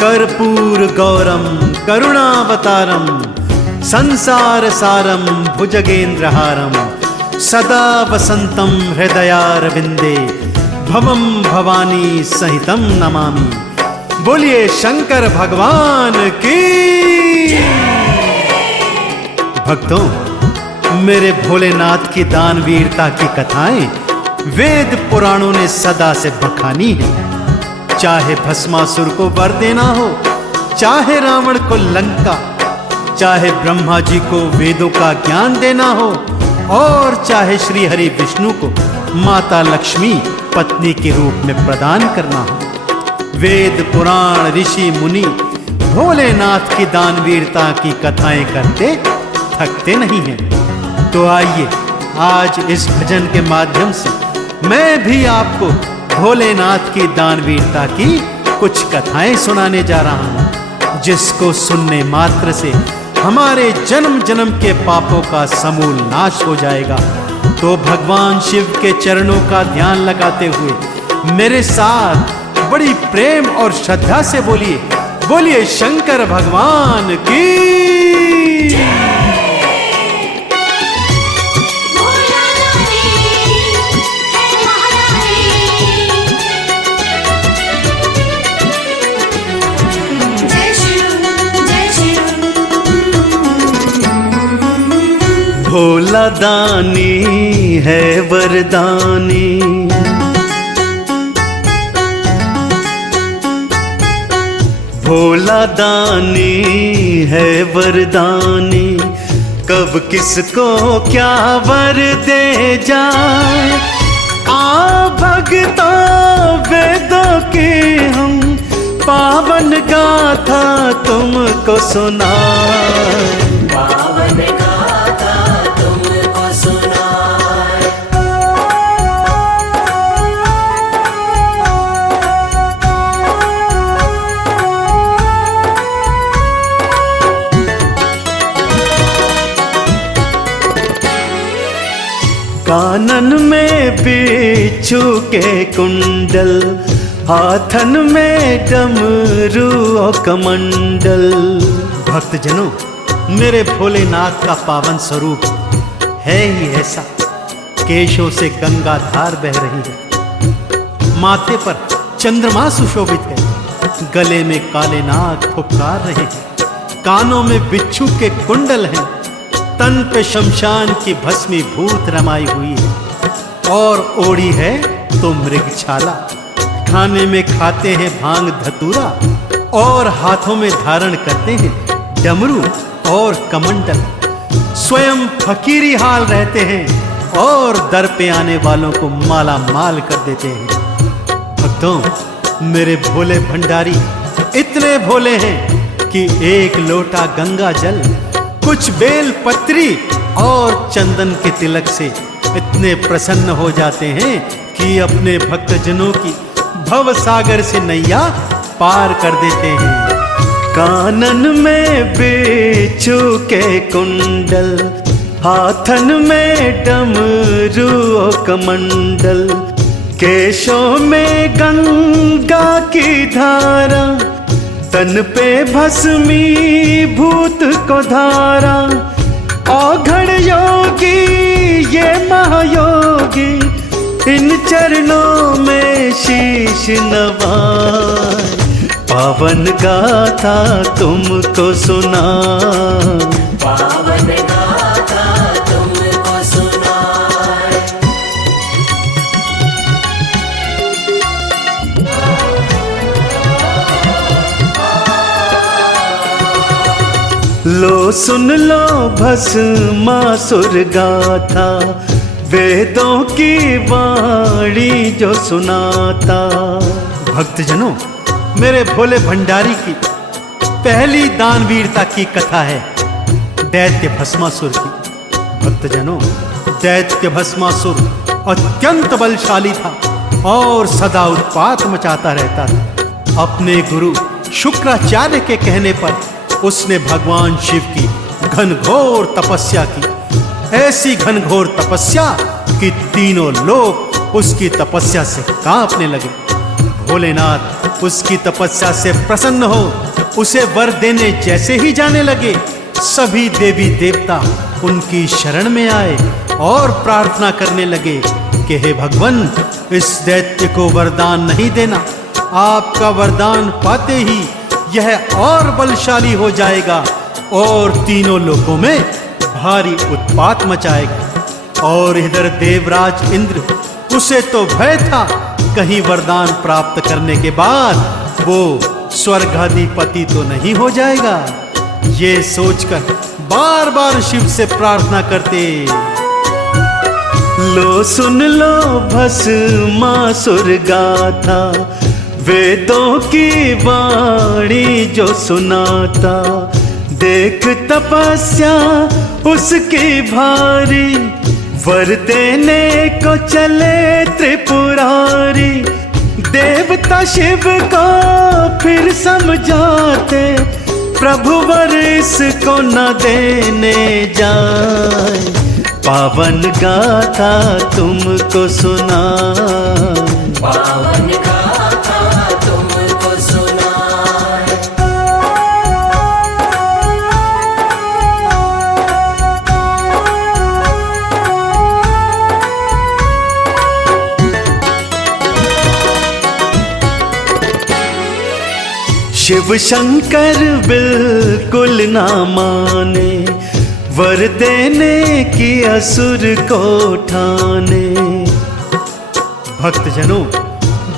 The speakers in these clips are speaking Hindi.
कर्पूर गौरम करुणावतारम संसार सारम भुजगेंद्रहारम सदा वसंतम हृदयारविंदे भवम भवानी सहितम नमामि। बोलिए शंकर भगवान की। भक्तों, मेरे भोलेनाथ की दानवीरता की कथाएं वेद पुराणों ने सदा से बखानी है। चाहे भस्मासुर को वर देना हो, चाहे रावण को लंका, चाहे ब्रह्मा जी को वेदों का ज्ञान देना हो, और चाहे श्री हरि विष्णु को माता लक्ष्मी पत्नी के रूप में प्रदान करना हो, वेद पुराण ऋषि मुनि भोलेनाथ की दानवीरता की कथाएं करते थकते नहीं हैं। तो आइए आज इस भजन के माध्यम से मैं भी आपको भोलेनाथ की दानवीरता की कुछ कथाएं सुनाने जा रहा हूं, जिसको सुनने मात्र से हमारे जन्म जन्म के पापों का समूल नाश हो जाएगा। तो भगवान शिव के चरणों का ध्यान लगाते हुए मेरे साथ बड़ी प्रेम और श्रद्धा से बोलिए, बोलिए शंकर भगवान की। भोला दानी है वरदानी, भोला दानी है वरदानी, कब किसको क्या वर दे जाए। आ भगता वेदों की हम पावन गाथा तुमको सुनाए। कानन में बिच्छू के कुंडल, हाथन में डमरू और कमंडल। भक्तजनों, मेरे भोलेनाथ का पावन स्वरूप है ही ऐसा। केशों से गंगा धार बह रही है, माथे पर चंद्रमा सुशोभित है, गले में काले नाग फुफकार रहे हैं, कानों में बिच्छू के कुंडल हैं, तन पे शमशान की भस्मीभूत रमाई हुई है, और ओढ़ी है तो मृगछाला। खाने में खाते हैं भांग धतूरा, और हाथों में धारण करते हैं डमरू और कमंडल। स्वयं फकीरी हाल रहते हैं और दर पे आने वालों को माला माल कर देते हैं। भक्तों, मेरे भोले भंडारी इतने भोले हैं कि एक लोटा गंगा जल, कुछ बेल पत्री और चंदन के तिलक से इतने प्रसन्न हो जाते हैं कि अपने भक्तजनों की भव सागर से नैया पार कर देते हैं। कानन में बिच्छू के कुंडल, हाथन में डमरू और कमंडल, केशों में गंगा की धारा, तन पे भस्मी भूत को धारा। औघड़ योगी ये महायोगी, इन चरणों में शीश नवाए। पावन गाथा तुमको सुना, पावन गाथा तुमको सुनाए। लो सुन लो भस्मासुर गाथा, वेदों की वाणी जो सुनाता। भक्तजनों, मेरे भोले भंडारी की पहली दानवीरता की कथा है दैत्य भस्मासुर की। भक्तजनों, दैत्य भस्मासुर अत्यंत बलशाली था और सदा उत्पात मचाता रहता था। अपने गुरु शुक्राचार्य के कहने पर उसने भगवान शिव की घनघोर तपस्या की। ऐसी घनघोर तपस्या कि तीनों लोग उसकी तपस्या से कांपने लगे। भोलेनाथ उसकी तपस्या से प्रसन्न हो उसे वर देने जैसे ही जाने लगे, सभी देवी देवता उनकी शरण में आए और प्रार्थना करने लगे कि हे भगवान, इस दैत्य को वरदान नहीं देना। आपका वरदान पाते ही यह और बलशाली हो जाएगा और तीनों लोकों में भारी उत्पात मचाएगा। और इधर देवराज इंद्र, उसे तो भय था कहीं वरदान प्राप्त करने के बाद वो स्वर्गाधिपति तो नहीं हो जाएगा। ये सोचकर बार बार शिव से प्रार्थना करते। लो सुन लो भस्मासुर गाथा, वेदों की वाणी जो सुनाता, देख तपस्या उसकी भारी, वर देने को चले त्रिपुरारी। देवता शिव को फिर समझाते, प्रभु वर इसको न देने जाए। पावन गाथा तुमको सुना, पावन गाथा तुमको सुना। शिव शंकर बिल्कुल ना माने, वर देने की असुर को ठाने। भक्तजनों,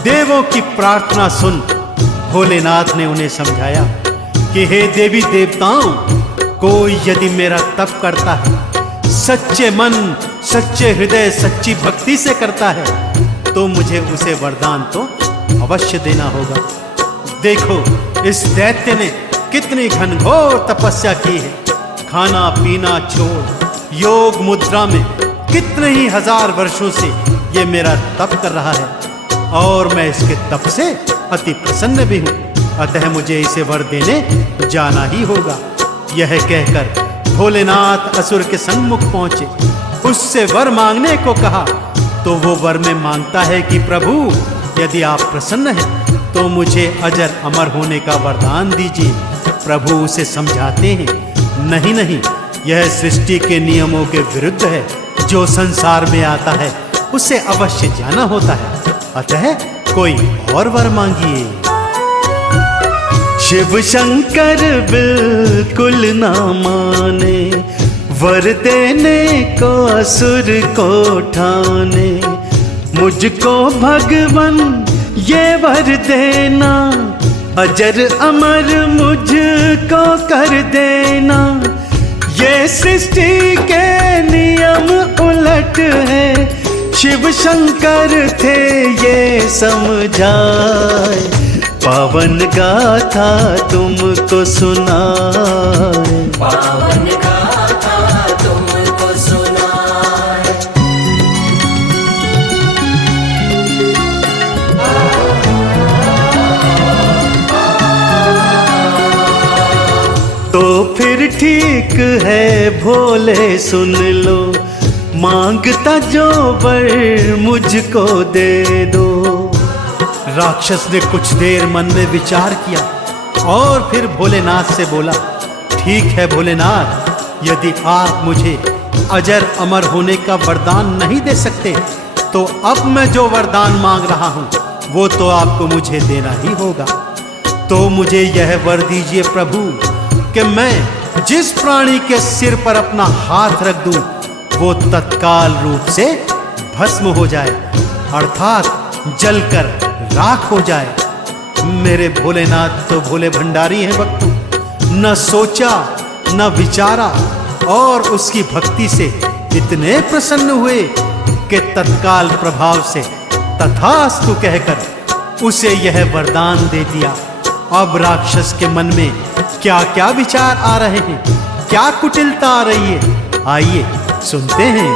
देवों की प्रार्थना सुन भोलेनाथ ने उन्हें समझाया कि हे देवी देवताओं, कोई यदि मेरा तप करता है, सच्चे मन, सच्चे हृदय, सच्ची भक्ति से करता है, तो मुझे उसे वरदान तो अवश्य देना होगा। देखो, इस दैत्य ने कितनी घनघोर तपस्या की है। खाना पीना छोड़ योग मुद्रा में कितने ही हजार वर्षों से ये मेरा तप कर रहा है और मैं इसके तप से अति प्रसन्न भी हूँ। अतः मुझे इसे वर देने जाना ही होगा। यह कहकर भोलेनाथ असुर के सन्मुख पहुंचे, उससे वर मांगने को कहा। तो वो वर में मांगता है कि प्रभु, यदि आप प्रसन्न हैं तो मुझे अजर अमर होने का वरदान दीजिए। प्रभु उसे समझाते हैं, नहीं नहीं, यह सृष्टि के नियमों के विरुद्ध है। जो संसार में आता है उसे अवश्य जाना होता है, अतः कोई और वर मांगिए। शिव शंकर बिल्कुल ना माने, वर देने को असुर को ठाने। मुझको भगवन ये वर देना, अजर अमर मुझको कर देना। ये सृष्टि के नियम उलट है, शिव शंकर थे ये समझाए। पावन गाथा तुमको सुनाए, पावन गाथा तुमको सुनाए। तो फिर ठीक है भोले सुन लो, मांगता जो वर मुझको दे दो। राक्षस ने कुछ देर मन में विचार किया और फिर भोलेनाथ से बोला, ठीक है भोलेनाथ, यदि आप मुझे अजर अमर होने का वरदान नहीं दे सकते तो अब मैं जो वरदान मांग रहा हूँ वो तो आपको मुझे देना ही होगा। तो मुझे यह वर दीजिए प्रभु कि मैं जिस प्राणी के सिर पर अपना हाथ रख दूं वो तत्काल रूप से भस्म हो जाए, अर्थात जलकर राख हो जाए। मेरे भोलेनाथ तो भोले भंडारी हैं भक्तों, न सोचा न विचारा और उसकी भक्ति से इतने प्रसन्न हुए कि तत्काल प्रभाव से तथास्तु कहकर उसे यह वरदान दे दिया। अब राक्षस के मन में क्या क्या विचार आ रहे हैं, क्या कुटिलता आ रही है, आइए सुनते हैं।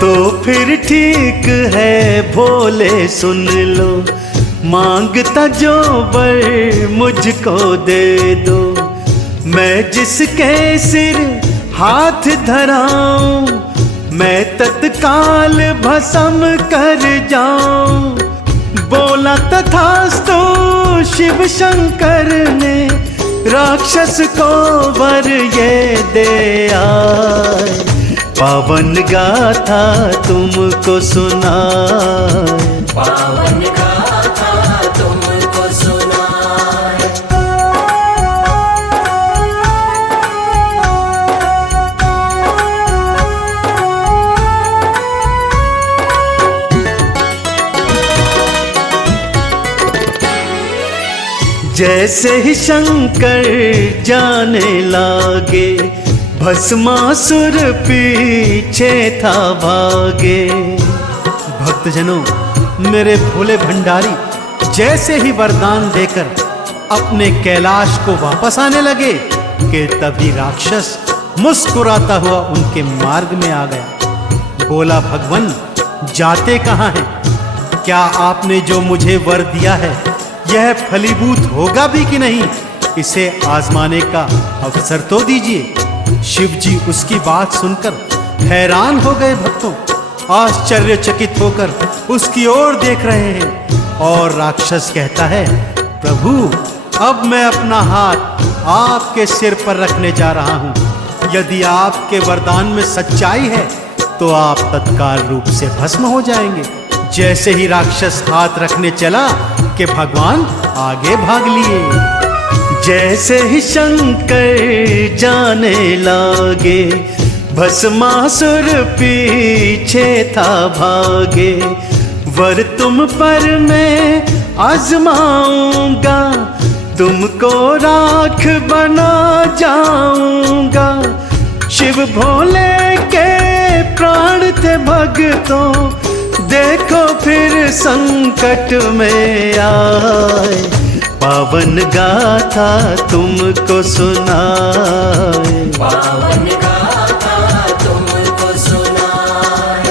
तो फिर ठीक है भोले सुन लो, मांगता जो वर मुझको दे दो। मैं जिसके सिर हाथ धराऊं, मैं तत्काल भस्म कर जाऊं। बोला तथास्तु शिव शंकर ने राक्षस को वर ये दे आए। पावन गाथा तुमको सुनाए, पावन गाथा तुमको सुनाए। जैसे ही शंकर जाने लागे, भस्मासुर पीछे था भागे। भक्तजनों, मेरे भोले भंडारी जैसे ही वरदान देकर अपने कैलाश को वापस आने लगे कि तभी राक्षस मुस्कुराता हुआ उनके मार्ग में आ गया। बोला, भगवान जाते कहाँ हैं? क्या आपने जो मुझे वर दिया है यह फलीभूत होगा भी कि नहीं? इसे आजमाने का अवसर तो दीजिए। शिव जी उसकी बात सुनकर हैरान हो गए। भक्तों आश्चर्यचकित होकर उसकी ओर देख रहे हैं और राक्षस कहता है, प्रभु अब मैं अपना हाथ आपके सिर पर रखने जा रहा हूं। यदि आपके वरदान में सच्चाई है तो आप तत्काल रूप से भस्म हो जाएंगे। जैसे ही राक्षस हाथ रखने चला कि भगवान आगे भाग लिए। जैसे ही शंकर जाने लागे, भस्मासुर पीछे था भागे। वर तुम पर मैं आजमाऊंगा, तुमको राख बना जाऊंगा। शिव भोले के प्राण थे भक्तों, देखो फिर संकट में आए। पावन गाथा तुमको सुनाए, पावन गाथा तुमको सुनाए।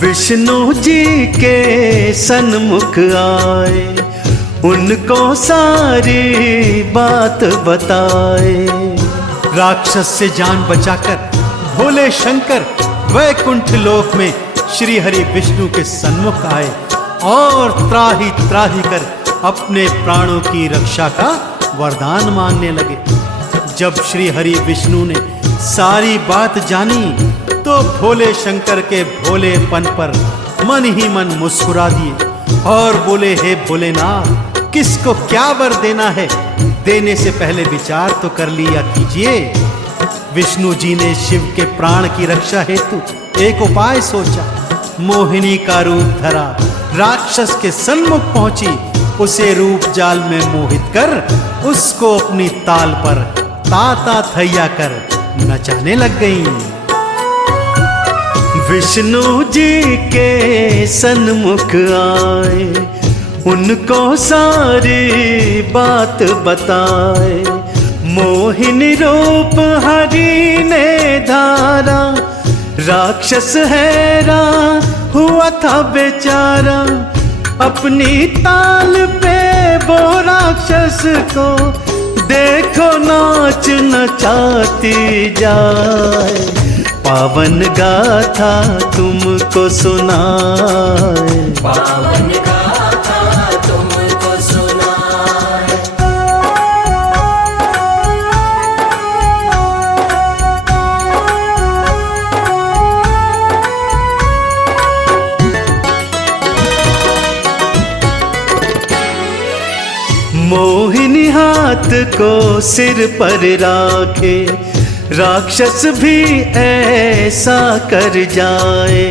विष्णु जी के सन्मुख आए, उनको सारी बात बताए। राक्षस से जान बचाकर भोले शंकर वैकुंठ लोक में श्री हरि विष्णु के सन्मुख आए और त्राही त्राही कर अपने प्राणों की रक्षा का वरदान मांगने लगे। जब श्री हरि विष्णु ने सारी बात जानी तो भोले शंकर के भोलेपन पर मन ही मन मुस्कुरा दिए और बोले, हे भोलेनाथ किसको क्या वर देना है, देने से पहले विचार तो कर लिया कीजिए। विष्णु जी ने शिव के प्राण की रक्षा हेतु एक उपाय सोचा। मोहिनी का रूप धरा, राक्षस के सन्मुख पहुंची, उसे रूप जाल में मोहित कर उसको अपनी ताल पर ताता थैया कर नचाने लग गई। विष्णु जी के सन्मुख आए, उनको सारी बात बताए। मोहिनी रूप हरि ने धारा, राक्षस हैरान हुआ था बेचारा। अपनी ताल पे वो राक्षस को देखो नाच नचाती जाए। पावन गाथा तुमको सुनाए, पावन गाथा तुमको सुनाए। मोहिनी हाथ को सिर पर राखे, राक्षस भी ऐसा कर जाए।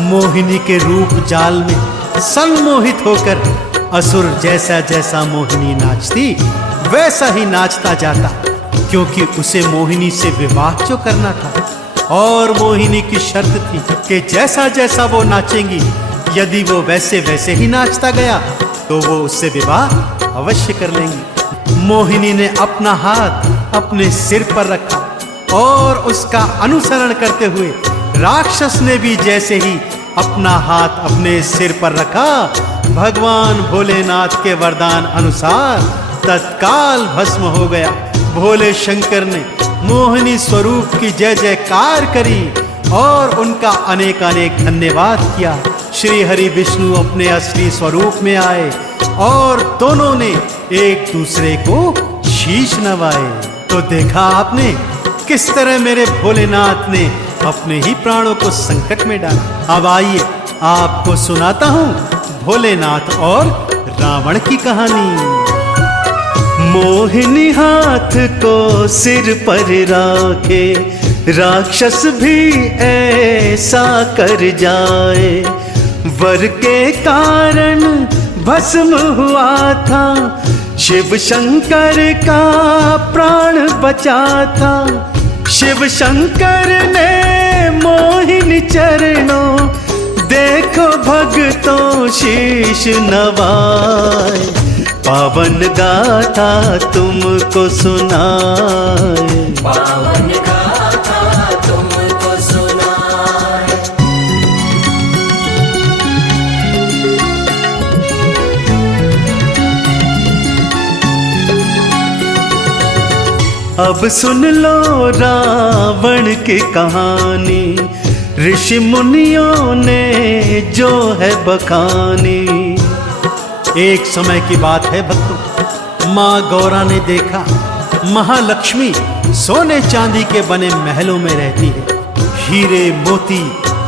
मोहिनी के रूप जाल में सम्मोहित होकर असुर जैसा जैसा मोहिनी नाचती वैसा ही नाचता जाता, क्योंकि उसे मोहिनी से विवाह जो करना था और मोहिनी की शर्त थी कि जैसा जैसा वो नाचेंगी, यदि वो वैसे वैसे ही नाचता गया तो वो उससे विवाह अवश्य कर लेंगी। मोहिनी ने अपना हाथ अपने सिर पर रखा और उसका अनुसरण करते हुए राक्षस ने भी जैसे ही अपना हाथ अपने सिर पर रखा, भगवान भोलेनाथ के वरदान अनुसार तत्काल भस्म हो गया। भोले शंकर ने मोहिनी स्वरूप की जय जयकार करी और उनका अनेक अनेक धन्यवाद किया। श्री हरि विष्णु अपने असली स्वरूप में आए और दोनों ने एक दूसरे को शीश नवाए। तो देखा आपने किस तरह मेरे भोलेनाथ ने अपने ही प्राणों को संकट में डाला। अब आइए आपको सुनाता हूँ भोलेनाथ और रावण की कहानी। मोहिनी हाथ को सिर पर राखे, राक्षस भी ऐसा कर जाए। वर के कारण भस्म हुआ था, शिव शंकर का प्राण बचा था। शिव शंकर ने मोहिनी चरणों, देखो भक्तों शीश नवाए। पावन गाथा तुमको सुनाए, पावन गाथा तुमको सुनाए। अब सुन लो रावण की कहानी, ऋषि मुनियों ने जो है बखानी। एक समय की बात है भक्तों, माँ गौरा ने देखा महालक्ष्मी सोने चांदी के बने महलों में रहती है। हीरे मोती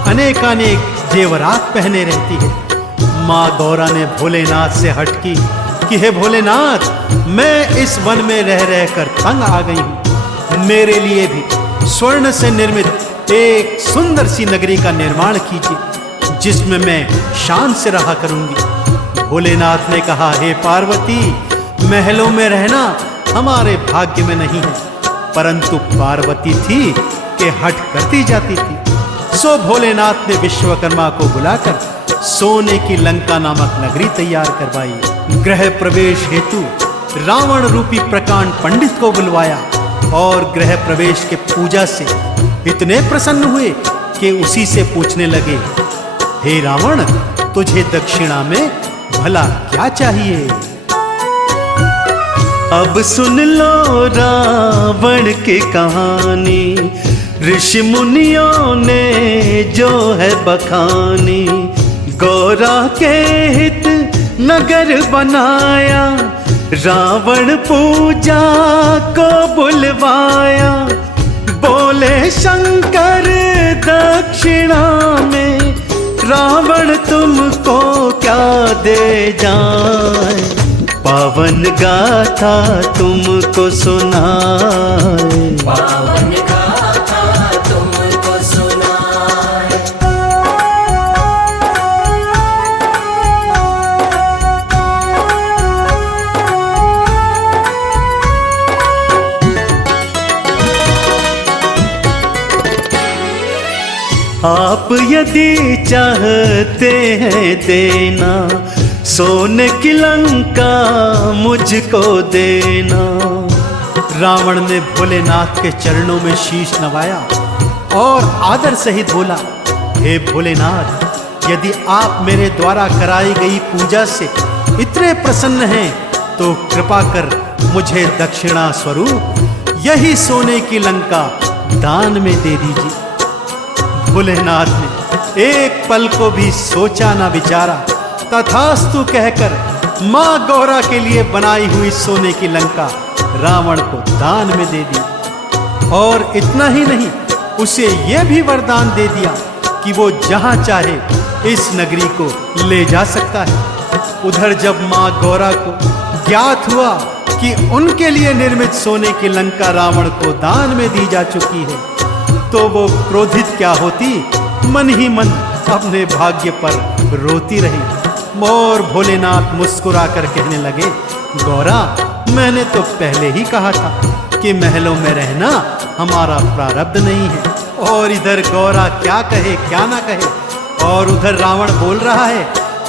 अनेकानेक जेवरात पहने रहती है। माँ गौरा ने भोलेनाथ से हट की कि हे भोलेनाथ, मैं इस वन में रह रहकर तंग आ गई हूँ। मेरे लिए भी स्वर्ण से निर्मित एक सुंदर सी नगरी का निर्माण कीजिए, जिसमें मैं शान से रहा करूंगी। भोलेनाथ ने कहा, हे पार्वती, महलों में रहना हमारे भाग्य में नहीं है। परंतु पार्वती थी कि हट करती जाती थी। सो भोलेनाथ ने विश्वकर्मा को बुलाकर सोने की लंका नामक नगरी तैयार करवाई। गृह प्रवेश हेतु रावण रूपी प्रकांड पंडित को बुलवाया और गृह प्रवेश के पूजा से इतने प्रसन्न हुए कि उसी से पूछने लगे, हे रावण, तुझे दक्षिणा में भला क्या चाहिए? अब सुन लो रावण की कहानी, ऋषि मुनियों ने जो है बखानी। गौरा के हित नगर बनाया, रावण पूजा को बुलवाया। बोले शंकर दक्षिणा में, रावण तुमको क्या दे जाए? पावन गाथा तुमको सुनाए, पावन गाथा तुमको सुनाए। आप यदि चाहते हैं देना, सोने की लंका मुझको देना। रावण ने भोलेनाथ के चरणों में शीश नवाया और आदर सहित बोला, हे भोलेनाथ, यदि आप मेरे द्वारा कराई गई पूजा से इतने प्रसन्न हैं तो कृपा कर मुझे दक्षिणा स्वरूप यही सोने की लंका दान में दे दीजिए। भोलेनाथ ने एक पल को भी सोचा ना विचारा, तथास्तु कहकर माँ गौरा के लिए बनाई हुई सोने की लंका रावण को दान में दे दी। और इतना ही नहीं, उसे यह भी वरदान दे दिया कि वो जहां चाहे इस नगरी को ले जा सकता है। उधर जब माँ गौरा को ज्ञात हुआ कि उनके लिए निर्मित सोने की लंका रावण को दान में दी जा चुकी है, तो वो क्रोधित क्या होती, मन ही मन अपने भाग्य पर रोती रही। और भोलेनाथ मुस्कुरा कर कहने लगे, गौरा, मैंने तो पहले ही कहा था कि महलों में रहना हमारा प्रारब्ध नहीं है। और इधर गौरा क्या कहे क्या ना कहे, और उधर रावण बोल रहा है,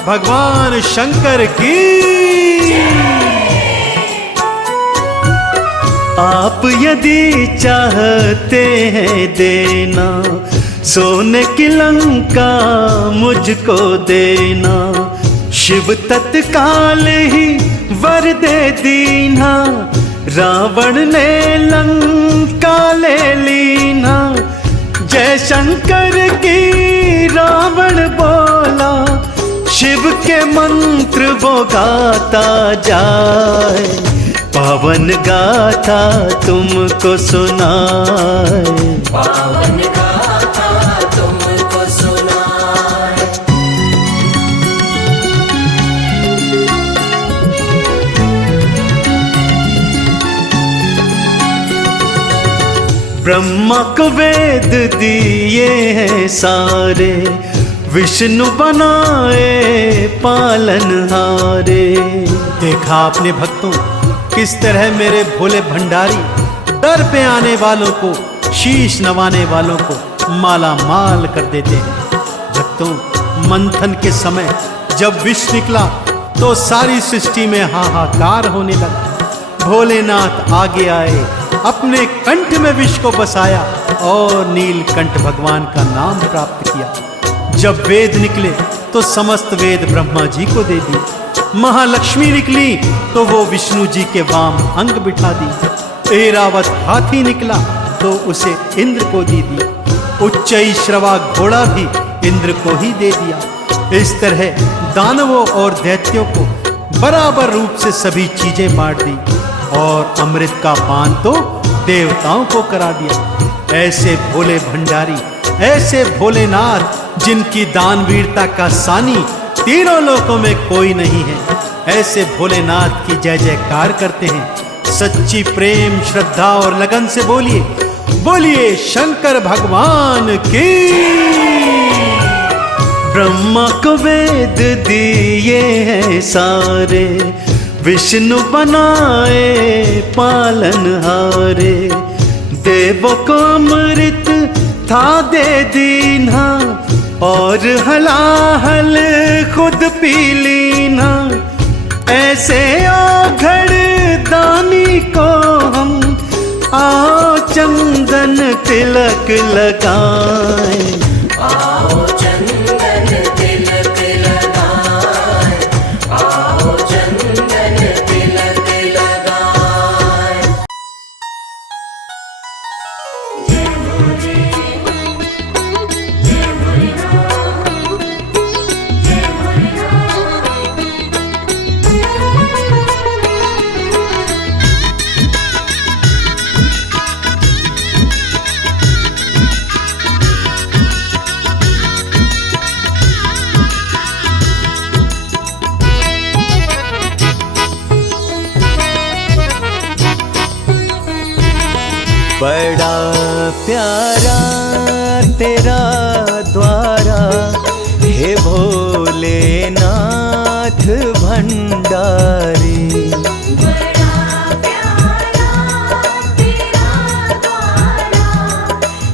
भगवान शंकर की। आप यदि चाहते हैं देना, सोने की लंका मुझको देना। शिव तत्काल ही वर दे दीना, रावण ने लंका ले ली ना, जय शंकर की रावण बोला, शिव के मंत्र वो गाता जाए, पावन गाथा तुमको सुनाए, पावन गाथा तुमको सुनाए। ब्रह्मा को वेद दिए हैं सारे, विष्णु बनाए पालनहारे। देखा आपने भक्तों किस तरह मेरे भोले भंडारी दर पे आने वालों को, शीश नवाने वालों को माला माल कर देते हैं। भक्तों, मंथन के समय जब विष निकला तो सारी सृष्टि में हाहाकार होने लगा। भोलेनाथ आगे आए, अपने कंठ में विष को बसाया और नीलकंठ भगवान का नाम प्राप्त किया। जब वेद निकले तो समस्त वेद ब्रह्मा जी को दे दी। महालक्ष्मी निकली तो वो विष्णु जी के वाम अंग बिठा दी। ऐरावत हाथी निकला तो उसे इंद्र को दे दी। उच्चैश्रवा घोड़ा भी इंद्र को ही दे दिया। इस तरह दानवों और दैत्यों को बराबर रूप से सभी चीजें बांट दी और अमृत का पान तो देवताओं को करा दिया। ऐसे भोले भंडारी, ऐसे भोलेनाथ जिनकी दानवीरता का सानी तीनों लोकों में कोई नहीं है, ऐसे भोलेनाथ की जय जयकार करते हैं। सच्ची प्रेम, श्रद्धा और लगन से बोलिए, बोलिए शंकर भगवान की। ब्रह्मा को वेद दिए हैं सारे, विष्णु बनाए पालनहारे। देवों को अमृत था दे दीना और हलाहल खुद पी लीना। ऐसे औघड़ दानी को हम आओ चंदन तिलक लगाएं। आओ चंदन तिलक लगाए, आओ चंदन तिलक लगाए। जय भोले, जय भोलेनाथ, जय भोलेनाथ। बड़ा प्यारा तेरा द्वारा, हे भोलेनाथ भंडारी। बड़ा प्यारा तेरा द्वारा,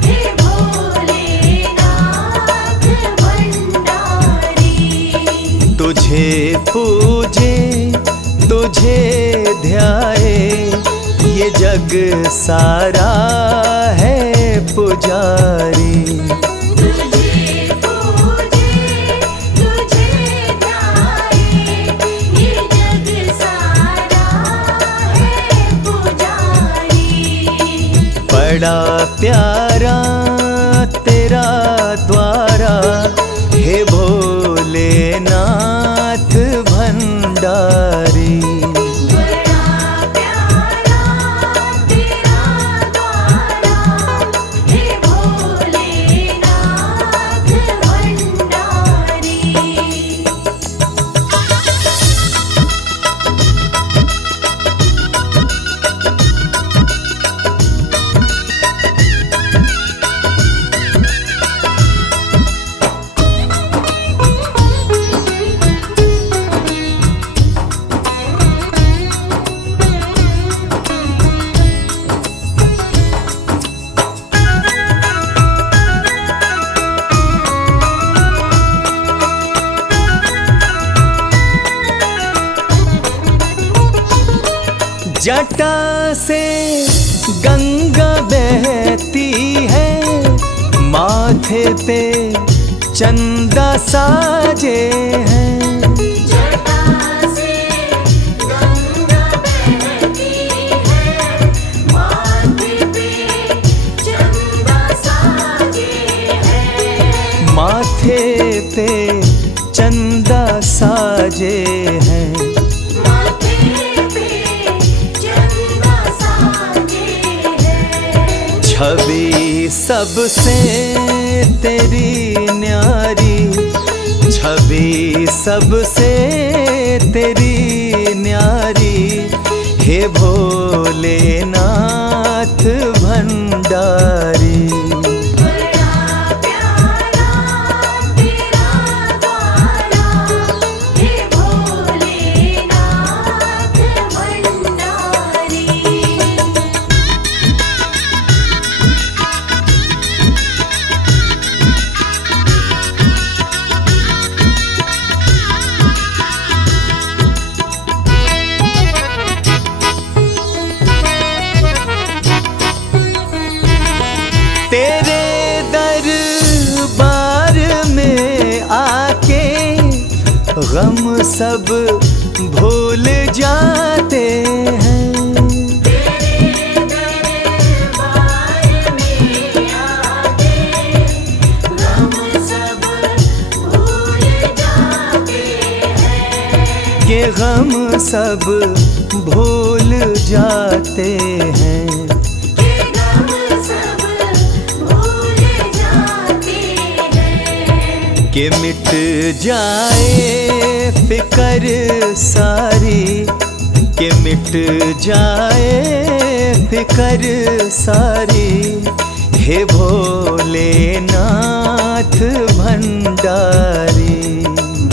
हे भोलेनाथ भंडारी। तुझे पूजे, तुझे ध्याए, ये जग सारा है पुजारी। तुझे पूजे, तुझे ध्याए, ये जग सारा है पुजारी। बड़ा प्यारा तेरा द्वारा, हे भोलेनाथ भंडारी। बड़ा प्यारा तेरा द्वारा, हे भोलेनाथ भंडारी। जटा से गंगा बहती है, माथे पे चंदा साजे हैं। जटा से गंगा बहती है, पे चंदा साजे हैं। माथे पे चंदा साजे हैं। छवि सबसे तेरी न्यारी, छवि सबसे तेरी न्यारी, हे भोलेनाथ भंडारी। बड़ा प्यारा तेरा द्वारा, हे भोलेनाथ भंडारी। तेरे दरबार में आके गम सब भूल जाते हैं। तेरे दरबार में आके गम सब भूल जाते हैं। के गम सब भूल जाते हैं। के गम सब भूल जाते हैं। कि मिट जाए फिकर सारी, कि मिट जाए फिकर सारी, हे भोलेनाथ भंडारी।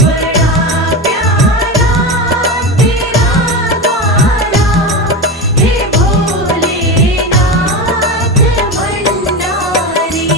बड़ा प्यारा तेरा द्वारा, हे भोलेनाथ भंडारी।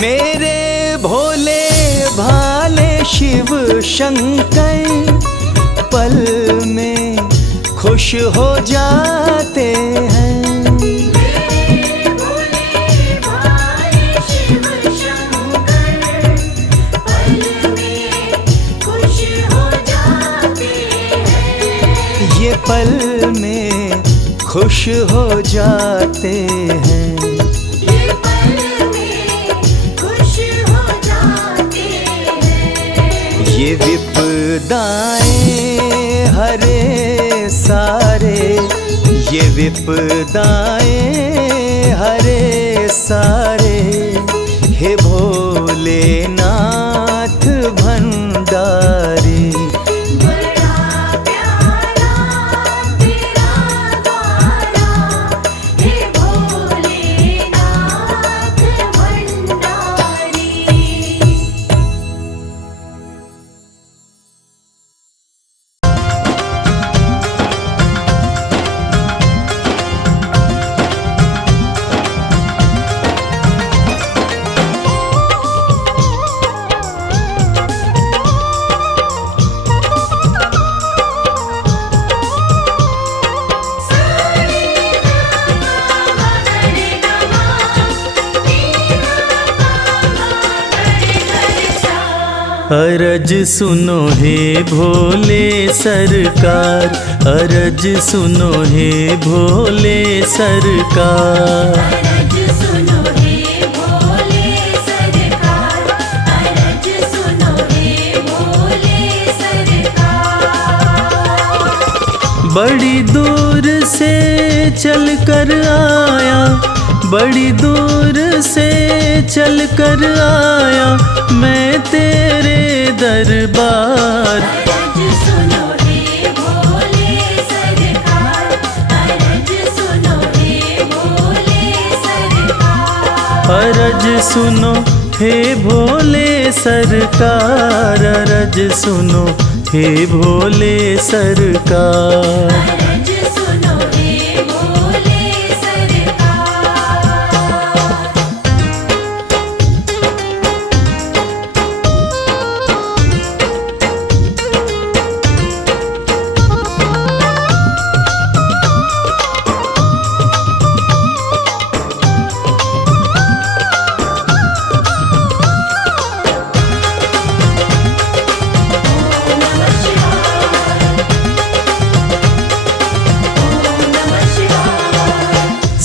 मेरे भोले भाले शिव शंकर पल में खुश हो जाते हैं। मेरे भोले भाले शिव शंकर पल में खुश हो जाते हैं। ये पल में खुश हो जाते हैं। ये पल में खुश हो जाते हैं। ये विपदाएं हरे सारे, ये विपदाएं हरे सारे, हे भोलेनाथ भंडारी। बड़ा प्यारा तेरा द्वारा, हे भोलेनाथ भंडारी। अरज सुनो हे भोले सरकार, अरज सुनो हे भोले सरकार। अरज सुनो हे भोले सरकार, अरज सुनो हे भोले सरकार। बड़ी दूर से चल कर आया, बड़ी दूर से चल कर आया मैं तेरे दरबार। अरज सुनो हे भोले सरकार, अरज सुनो हे भोले सरकार। अरज सुनो हे भोले सरकार, अरज सुनो हे भोले सरकार। अरज सुनो हे भोले सरकार।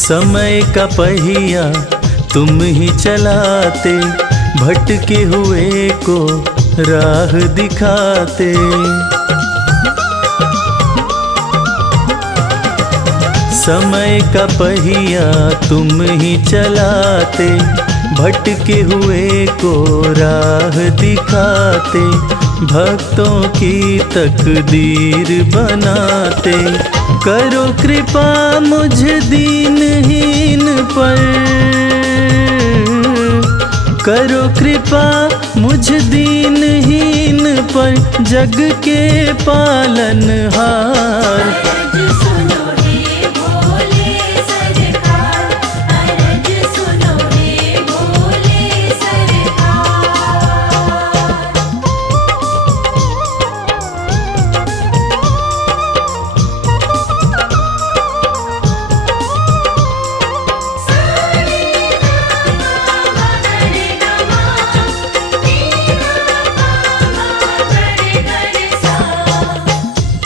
समय का पहिया तुम ही चलाते, भटके हुए को राह दिखाते। समय का पहिया तुम ही चलाते, भटके हुए को राह दिखाते। भक्तों की तकदीर बनाते, करो कृपा मुझ दीनहीन पर, करो कृपा मुझ दीनहीन पर, जग के पालनहार। अरज सुनो हे भोले सरकार, अरज सुनो हे भोले सरकार।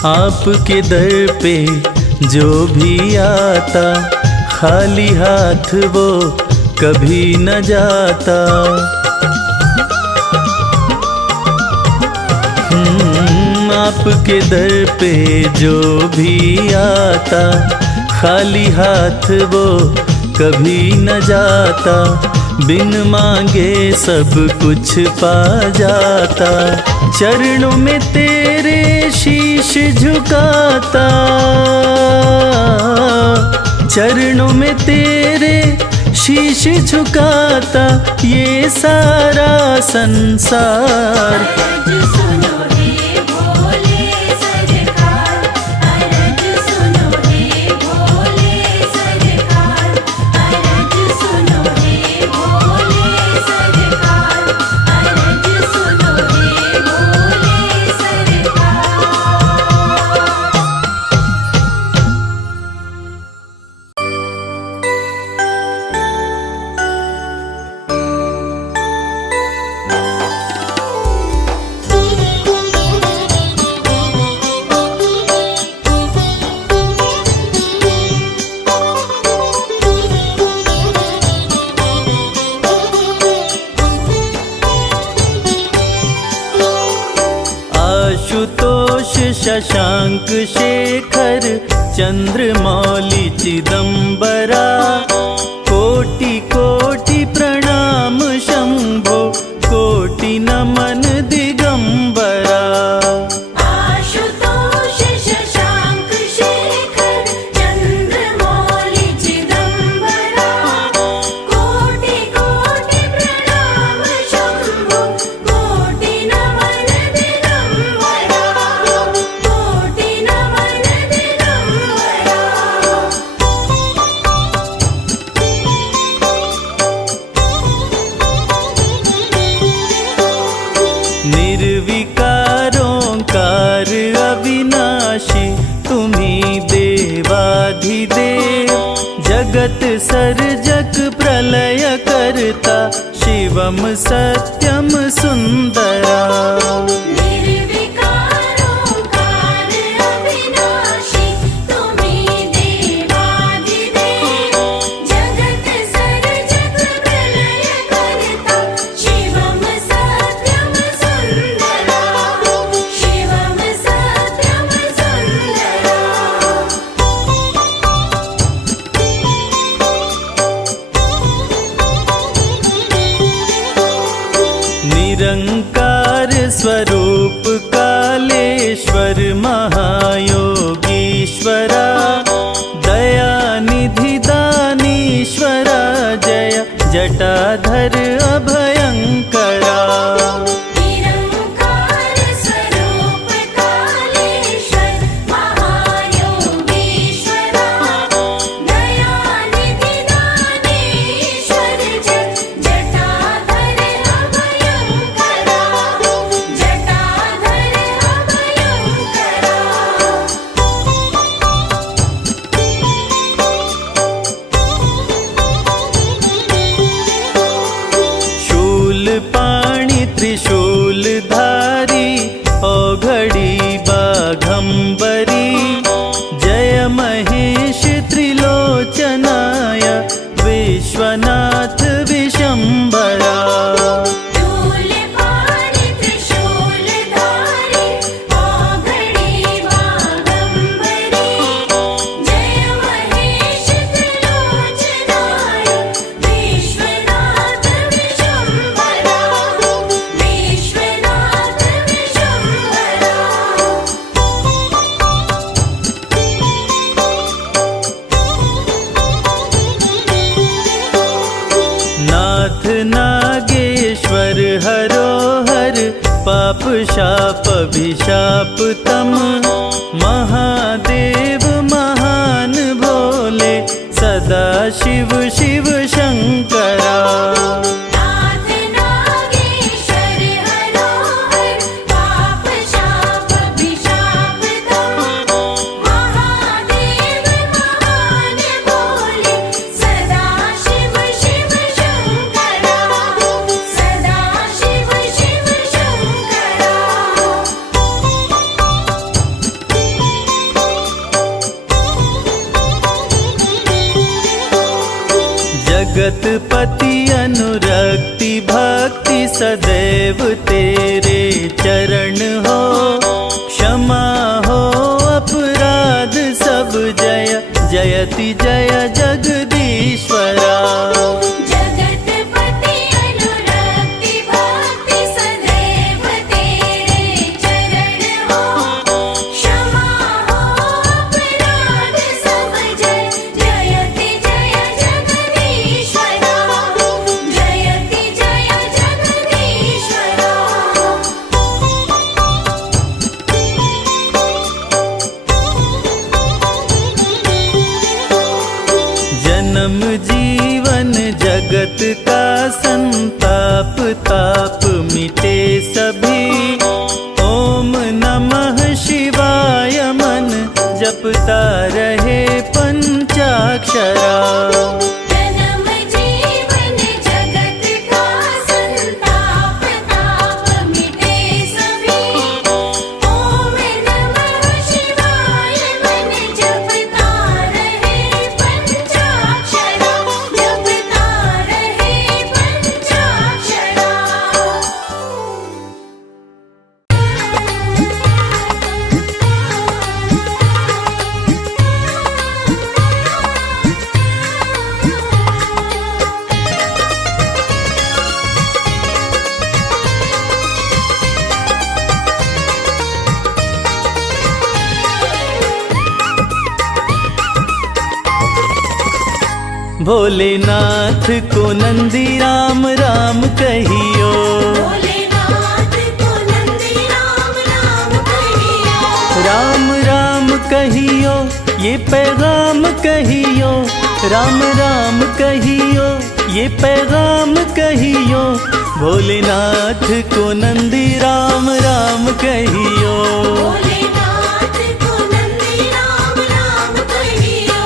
आपके दर पे जो भी आता, खाली हाथ वो कभी न जाता। आपके दर पे जो भी आता, खाली हाथ वो कभी न जाता। बिन मांगे सब कुछ पा जाता, चरणों में तेरे शीश झुकाता, चरणों में तेरे शीश झुकाता ये सारा संसार। अरज सुनो हे भोले सरकार, अरज सुनो हे भोले सरकार, अरज सुनो हे भोले सरकार, अरज सुनो हे भोले सरकार। आशुतोष शशांक शेखर चंद्रमौली चिदंबरा, कोटि कोटि प्रणाम शंभो, कोटि नमन दिगंबरा। आशुतोष शशांक शेखर चंद्रमौली चिदंबरा, कोटि कोटि प्रणाम शंभो, कोटि नमन दिगंबरा, कोटि नमन दिगंबरा। निर्विकारोंकार अविनाशी, तुम्ही देवाधिदेव, जगत सर्जक प्रलय करता, शिवम सत्यम सुंदरा। निर्विकारोंकार अविनाशी, तुम्ही देवाधिदेव, जगत सर्जक प्रलय करता, शिवम सत्यम सुंदरा, शिवम सत्यम सुंदरा। निरंकार स्वरूप कालेश्वर महायोगीश्वरा, दयानिधि दानीश्वरा, जय जटाधर अभयंकरा। निरंकार स्वरूप कालेश्वर महायोगीश्वरा, दयानिधि दानेश्वर, जय जटाधर अभयंकरा, जटाधर अभयंकरा। हरो हर पाप शाप अभिशाप तम महादेव महान भोले सदा शिव शिव शंकरा नाथ नागेश्वर हरो हर पाप शाप अभिशाप तम महादेव महान भोले सदा शिव शिव शंकरा सदा शिव शिव शंकरा जगतपति अनुरक्ति भक्ति सदैव तेरे चरण हो क्षमा हो अपराध सब जय जयति जय जगदीश्वरा जगतपति अनुरक्ति भक्ति सदैव तेरे चरण हो क्षमा हो अपराध सब जय जयति जय जगदीश्वरा जयति जय जगदीश्वरा जन्म जीवन जगत का संताप ताप मिटे सभी ओम नमः शिवाय मन जपता रहे पंचाक्षरा जन्म जीवन जगत का संताप ताप मिटे सभी ओम नमः शिवाय मन जपता रहे पंचाक्षरा जपता रहे पंचाक्षरा भोलेनाथ को नंदी राम राम कहियो भोलेनाथ को नंदी राम राम कहियो राम राम कहियो ये पैगाम कहियो राम राम कहियो ये पैगाम कहियो भोलेनाथ को नंदी राम राम कहियो भोलेनाथ को नंदी राम राम कहियो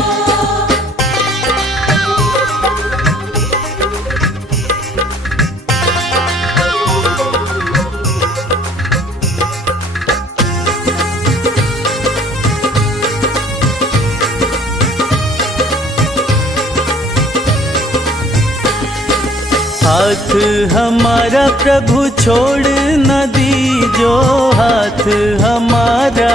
हाथ हमारा प्रभु छोड़ न दीजो हाथ हमारा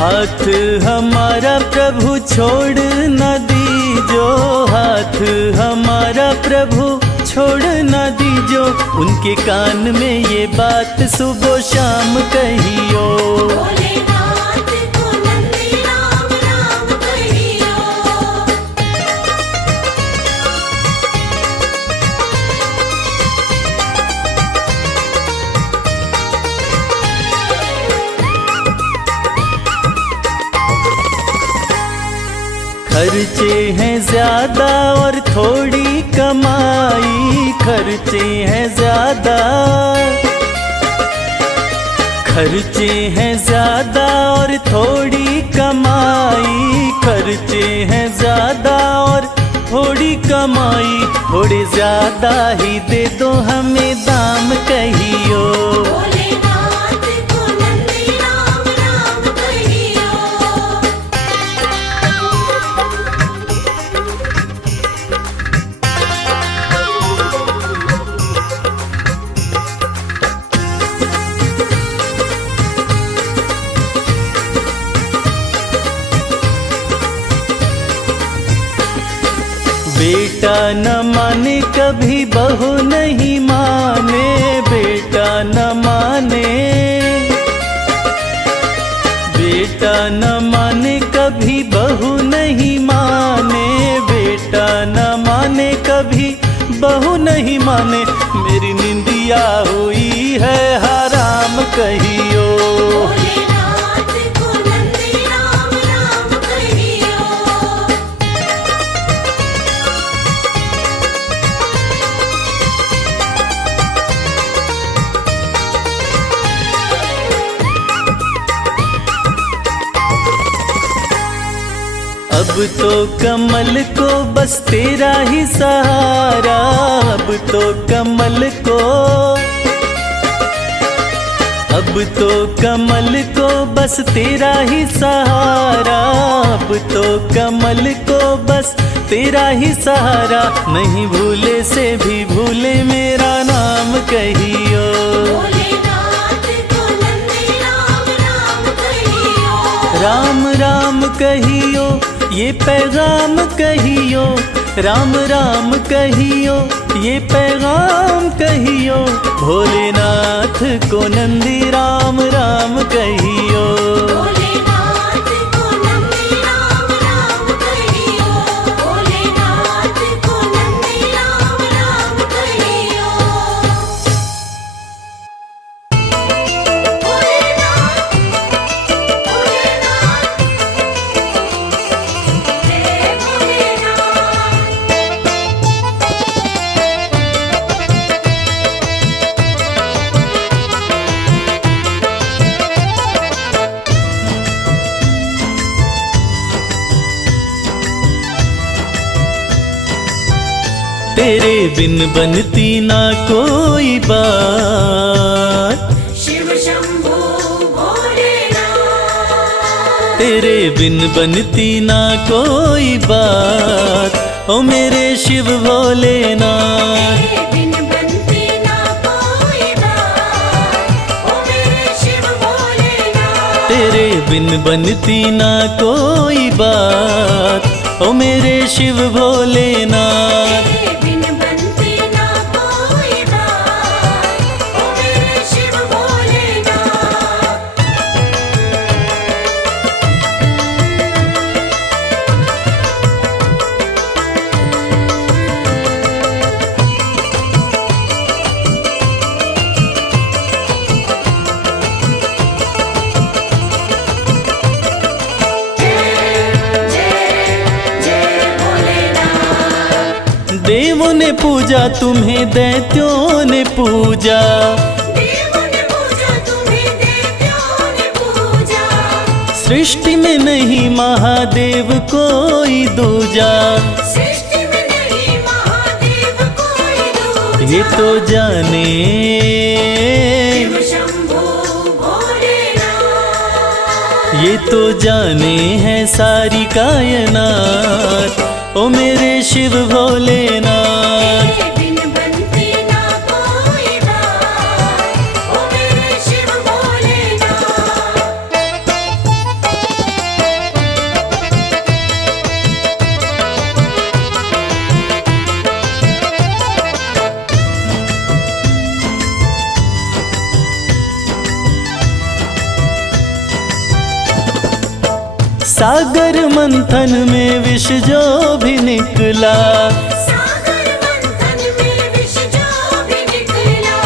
हाथ हमारा प्रभु छोड़ न दीजो हाथ हमारा प्रभु छोड़ न दीजो उनके कान में ये बात सुबह शाम कहियो भोलेनाथ को नंदी राम राम कहियो खर्चे हैं ज्यादा और थोड़ी कमाई खर्चे हैं ज्यादा खर्चे हैं ज्यादा और थोड़ी कमाई खर्चे हैं ज्यादा और थोड़ी कमाई थोड़े ज्यादा ही दे दो हमें दाम कहियो भोलेनाथ को नंदी राम राम कहियो बेटा न माने कभी बहू नहीं माने बेटा न माने बेटा न माने कभी बहू नहीं माने बेटा न माने कभी बहू नहीं माने, मेरी निंदिया हुई है हराम कहियो। भोलेनाथ को नंदी राम राम कहियो। अब तो कमल को बस तेरा ही सहारा, अब तो कमल को, अब तो कमल को बस तेरा ही सहारा, अब तो कमल को बस तेरा ही सहारा। नहीं भूले से भी भूले मेरा नाम कहियो। भोलेनाथ को नंदी राम राम कहियो। राम राम कहियो, ये पैगाम कहियो, राम राम कहियो, ये पैगाम कहियो। भोलेनाथ को नंदी राम राम कहियो। भोलेनाथ को नंदी राम राम कहियो। भोलेनाथ को नंदी राम राम कहियो। भोलेनाथ भोलेनाथ जय भोलेनाथ। तेरे बिन बनती ना कोई बात, शिव शंभू भोलेनाथ। तेरे बिन बनती ना कोई बात, ओ मेरे शिव भोलेनाथ। तेरे बिन बनती ना कोई बात, ओ मेरे शिव भोलेनाथ। तेरे बिन बनती ना कोई बात, ओ मेरे शिव भोलेनाथ। तेरे बिन बनती ना कोई बात, ओ मेरे शिव भोलेनाथ। देवों ने पूजा तुम्हें, दैत्यों ने पूजा, देवों ने पूजा तुम्हें, दैत्यों ने पूजा। सृष्टि में नहीं महादेव कोई दूजा। सृष्टि में नहीं महादेव कोई दूजा। ये तो जाने, शिव शंभू भोलेनाथ। ये तो जाने है सारी कायनात, ओ मेरे शिव भोलेनाथ। तेरे बिन बनती ना कोई बात, ओ मेरे शिव भोलेनाथ। सागर मंथन में विष जो भी निकला, सागर मंथन में विष जो भी निकला।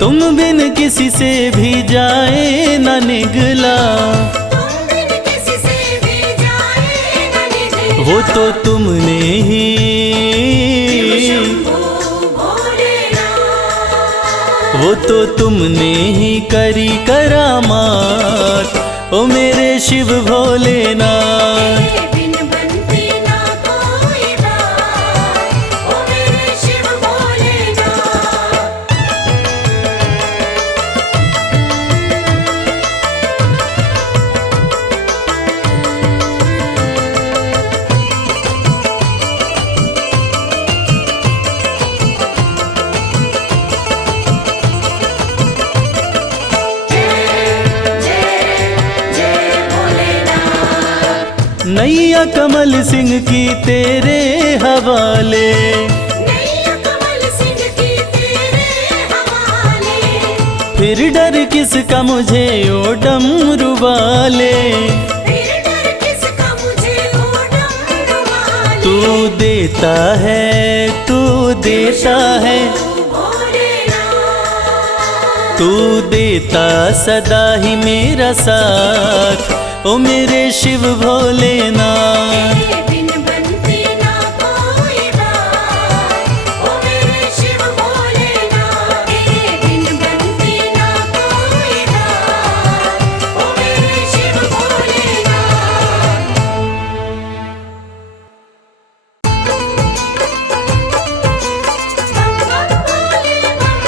तुम बिन किसी से भी जाए न निगला। तुम बिन किसी से भी जाए न निकला। वो तो तुमने ही, शंभू भोलेनाथ। वो तो तुमने ही करी करामात, ओ मेरे शिव भोलेनाथ। तेरे बिन बनती ना कोई बात, ओ मेरे शिव भोलेनाथ। नैया कमल सिंह की तेरे हवाले, नैया कमल सिंह की तेरे हवाले। फिर डर किसका मुझे ओ डमरू वाले। फिर डर किसका मुझे ओ डमरू वाले। तू देता है, तू देता है, भोलेनाथ। तू देता सदा ही मेरा साथ, ओ मेरे शिव भोलेनाथ। तेरे बिन बनती ना कोई बात, ओ मेरे शिव भोलेनाथ। तेरे बिन बनती ना कोई बात, ओ मेरे शिव भोलेनाथ। बम बम भोले बम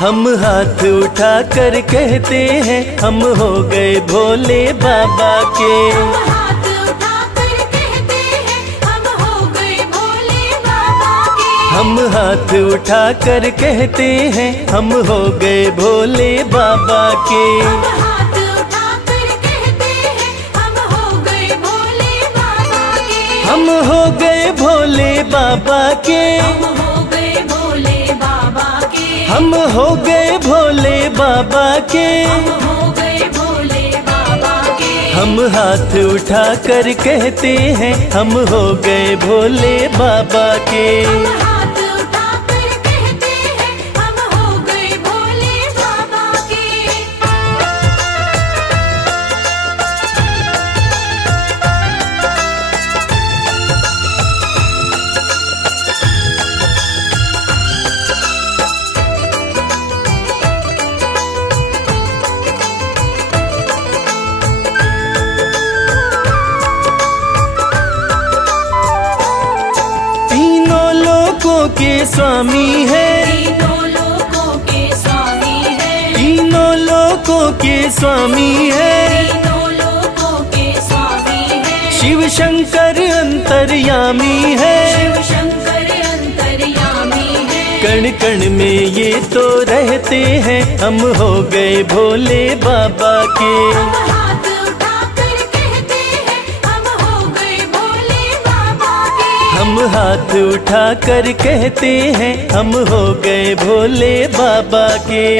हम हाथ उठा कर कहते हैं, हम हो गए भोले बाबा के। हम हाथ उठाकर कहते हैं, हम हो गए भोले बाबा के। हम हाथ उठा कर कहते हैं, हम हो गए भोले बाबा के। हम हाथ उठाकर कहते हैं, हम हो गए भोले बाबा के। हम हो गए भोले बाबा के। हम हो गए भोले बाबा के। हम हो गए भोले बाबा के। हम हो गए भोले बाबा के। हम हाथ उठा कर कहते हैं, हम हो गए भोले बाबा के। हम हाथ उठाकर कहते हैं, हम हो गए भोले बाबा के। तीनों लोकों के स्वामी है, तीनों लोकों के स्वामी है। तीनों लोकों के स्वामी है। तीनों लोकों के स्वामी है। शिव शंकर अंतर्यामी है। शिव शंकर अंतर्यामी है। कण कण में ये तो रहते हैं, हम हो गए भोले बाबा के। हम हाथ उठाकर कहते हैं, हम हो गए भोले बाबा के। हम हाथ उठा कर कहते हैं, हम हो गए भोले बाबा के।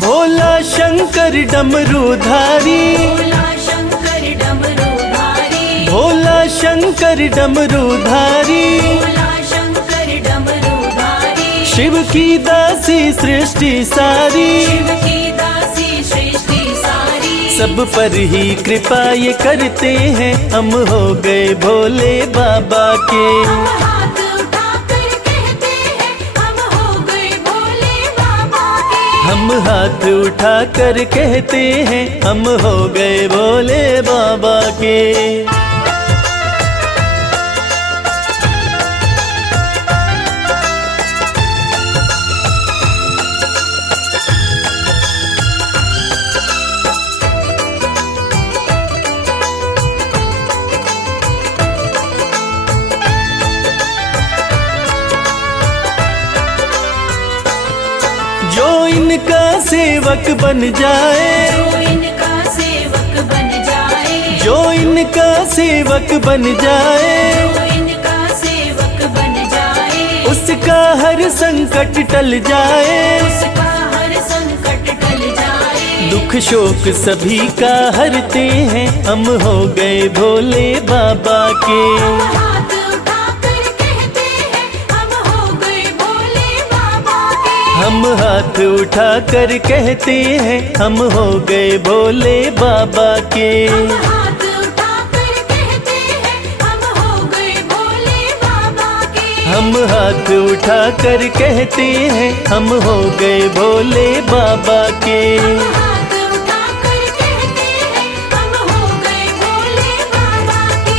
भोला शंकर डमरूधारी, भोला शंकर डमरूधारी। भोला शंकर डमरूधारी। भोला शंकर डमरूधारी। शिव की दासी सृष्टि सारी, शिव की दासी सृष्टि सारी। सब पर ही कृपा ये करते हैं, हम हो गए भोले बाबा के। हम हाथ उठाकर कहते हैं, हम हो गए भोले बाबा के। हम हाथ उठा कर कहते हैं, हम हो गए भोले बाबा के। जो इनका सेवक बन जाए, जो इनका सेवक बन जाए। जो इनका सेवक बन जाए, जो इनका सेवक बन जाए। उसका हर संकट टल जाए। उसका हर संकट टल जाए। दुख शोक सभी का हरते हैं, हम हो गए भोले बाबा के। हम हाथ उठाकर कहते हैं, हम हो गए भोले बाबा के। हम हाथ उठा कर कहते हैं, हम हो गए भोले बाबा के। हम हाथ उठाकर कहते हैं, हम हो गए भोले बाबा के। हम हाथ उठा कर कहते हैं, हम हो गए भोले बाबा के। हम हाथ उठाकर कहते हैं, हम हो गए भोले बाबा के।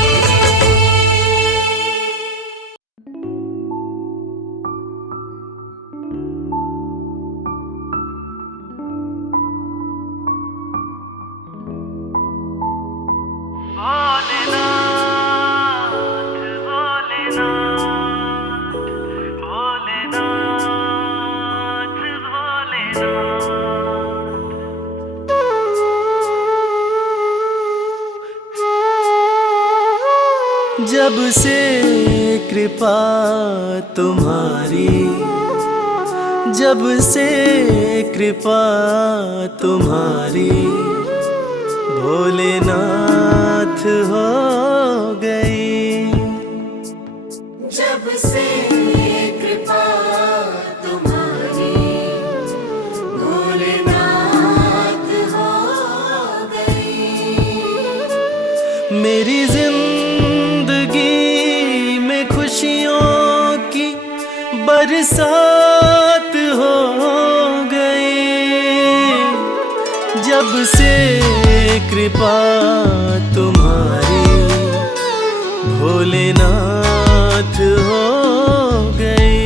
जब से कृपा तुम्हारी, जब से कृपा तुम्हारी, भोलेनाथ हो गई। जब से कृपा तुम्हारी भोलेनाथ हो गई। मेरी जिंदगी में खुशियों की बरसात हो गई। जब से कृपा तुम्हारी, भोलेनाथ हो गई।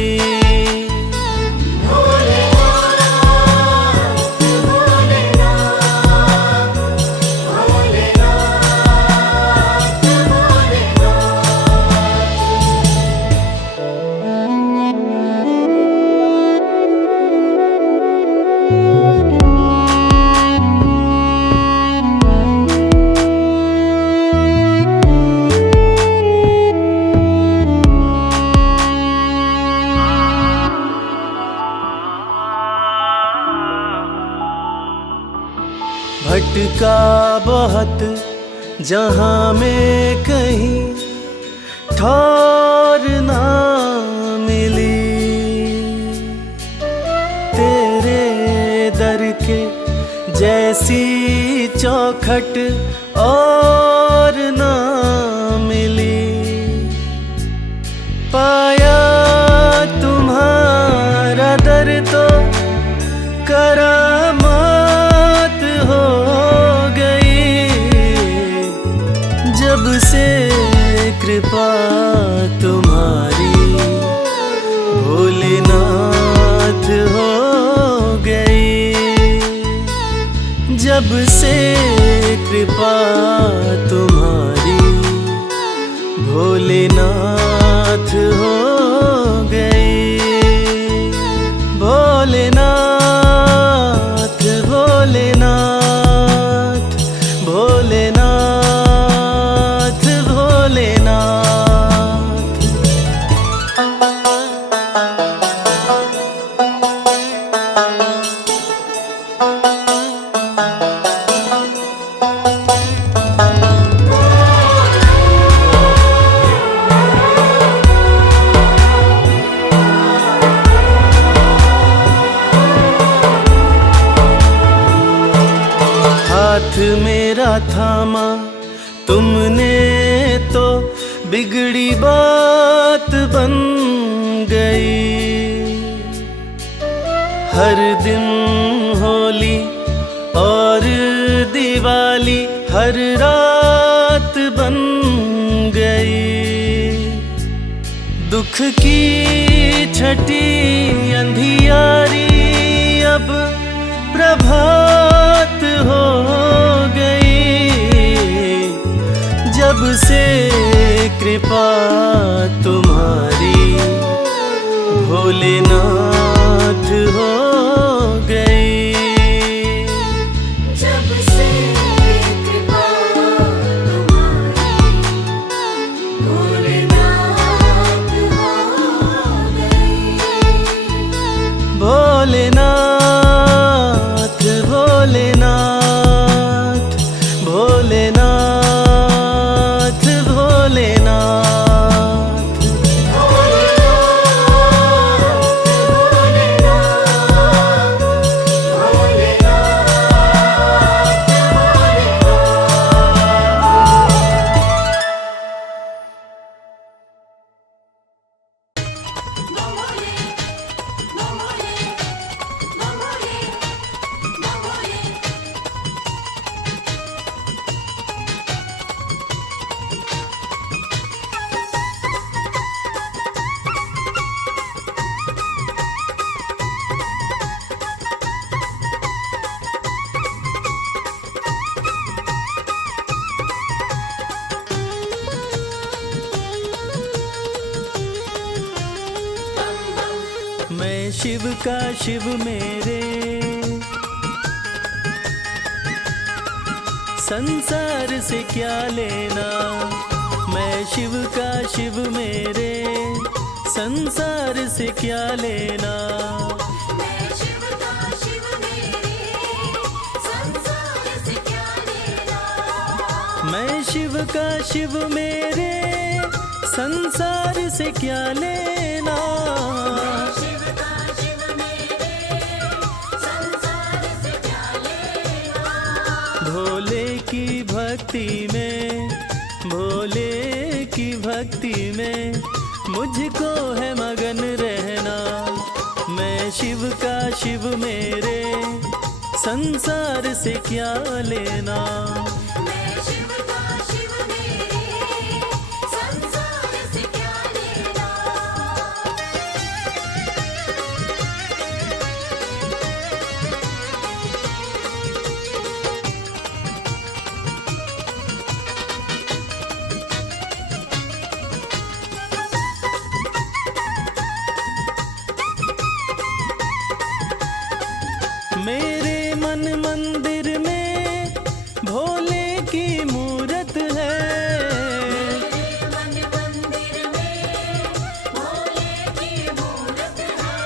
भटका बहुत जहाँ में कहीं ठौर ना मिली, तेरे दर के जैसी चौखट और ना मिली। पाया तुम्हारा दर तो करामात हो गई। जब से कृपा तुम्हारी, भोलेनाथ हो गई। जब से कृपा तुम्हारी, भोलेनाथ हो गई। भोलेनाथ भोलेनाथ भोलेनाथ भोलेनाथ। हाथ मेरा थामा तुमने तो बिगड़ी बात बन गई। हर दिन होली और दिवाली हर रात बन गई। दुख की छठी अंधियारी अब प्रभात हो गई। जब से कृपा तुम्हारी, भोलेनाथ हो गई। जब से कृपा तुम्हारी भोलेनाथ हो गई। भोलेनाथ भोलेनाथ भोलेनाथ भोलेनाथ। मैं शिव का शिव मेरे, संसार से क्या लेना। मैं शिव का शिव मेरे संसार से क्या लेना। मैं शिव का शिव मेरे संसार से क्या लेना। मैं शिव का शिव मेरे संसार से क्या लेना। शिव का शिव मेरे संसार से क्या लेना। भोले की भक्ति में, भोले की भक्ति में मुझको है मगन रहना। मैं शिव का शिव मेरे संसार से क्या लेना। मैं शिव का शिव मेरे संसार से क्या लेना। मेरे मन मंदिर में भोले की मूरत है। मेरे मन मंदिर में भोले की मूरत है।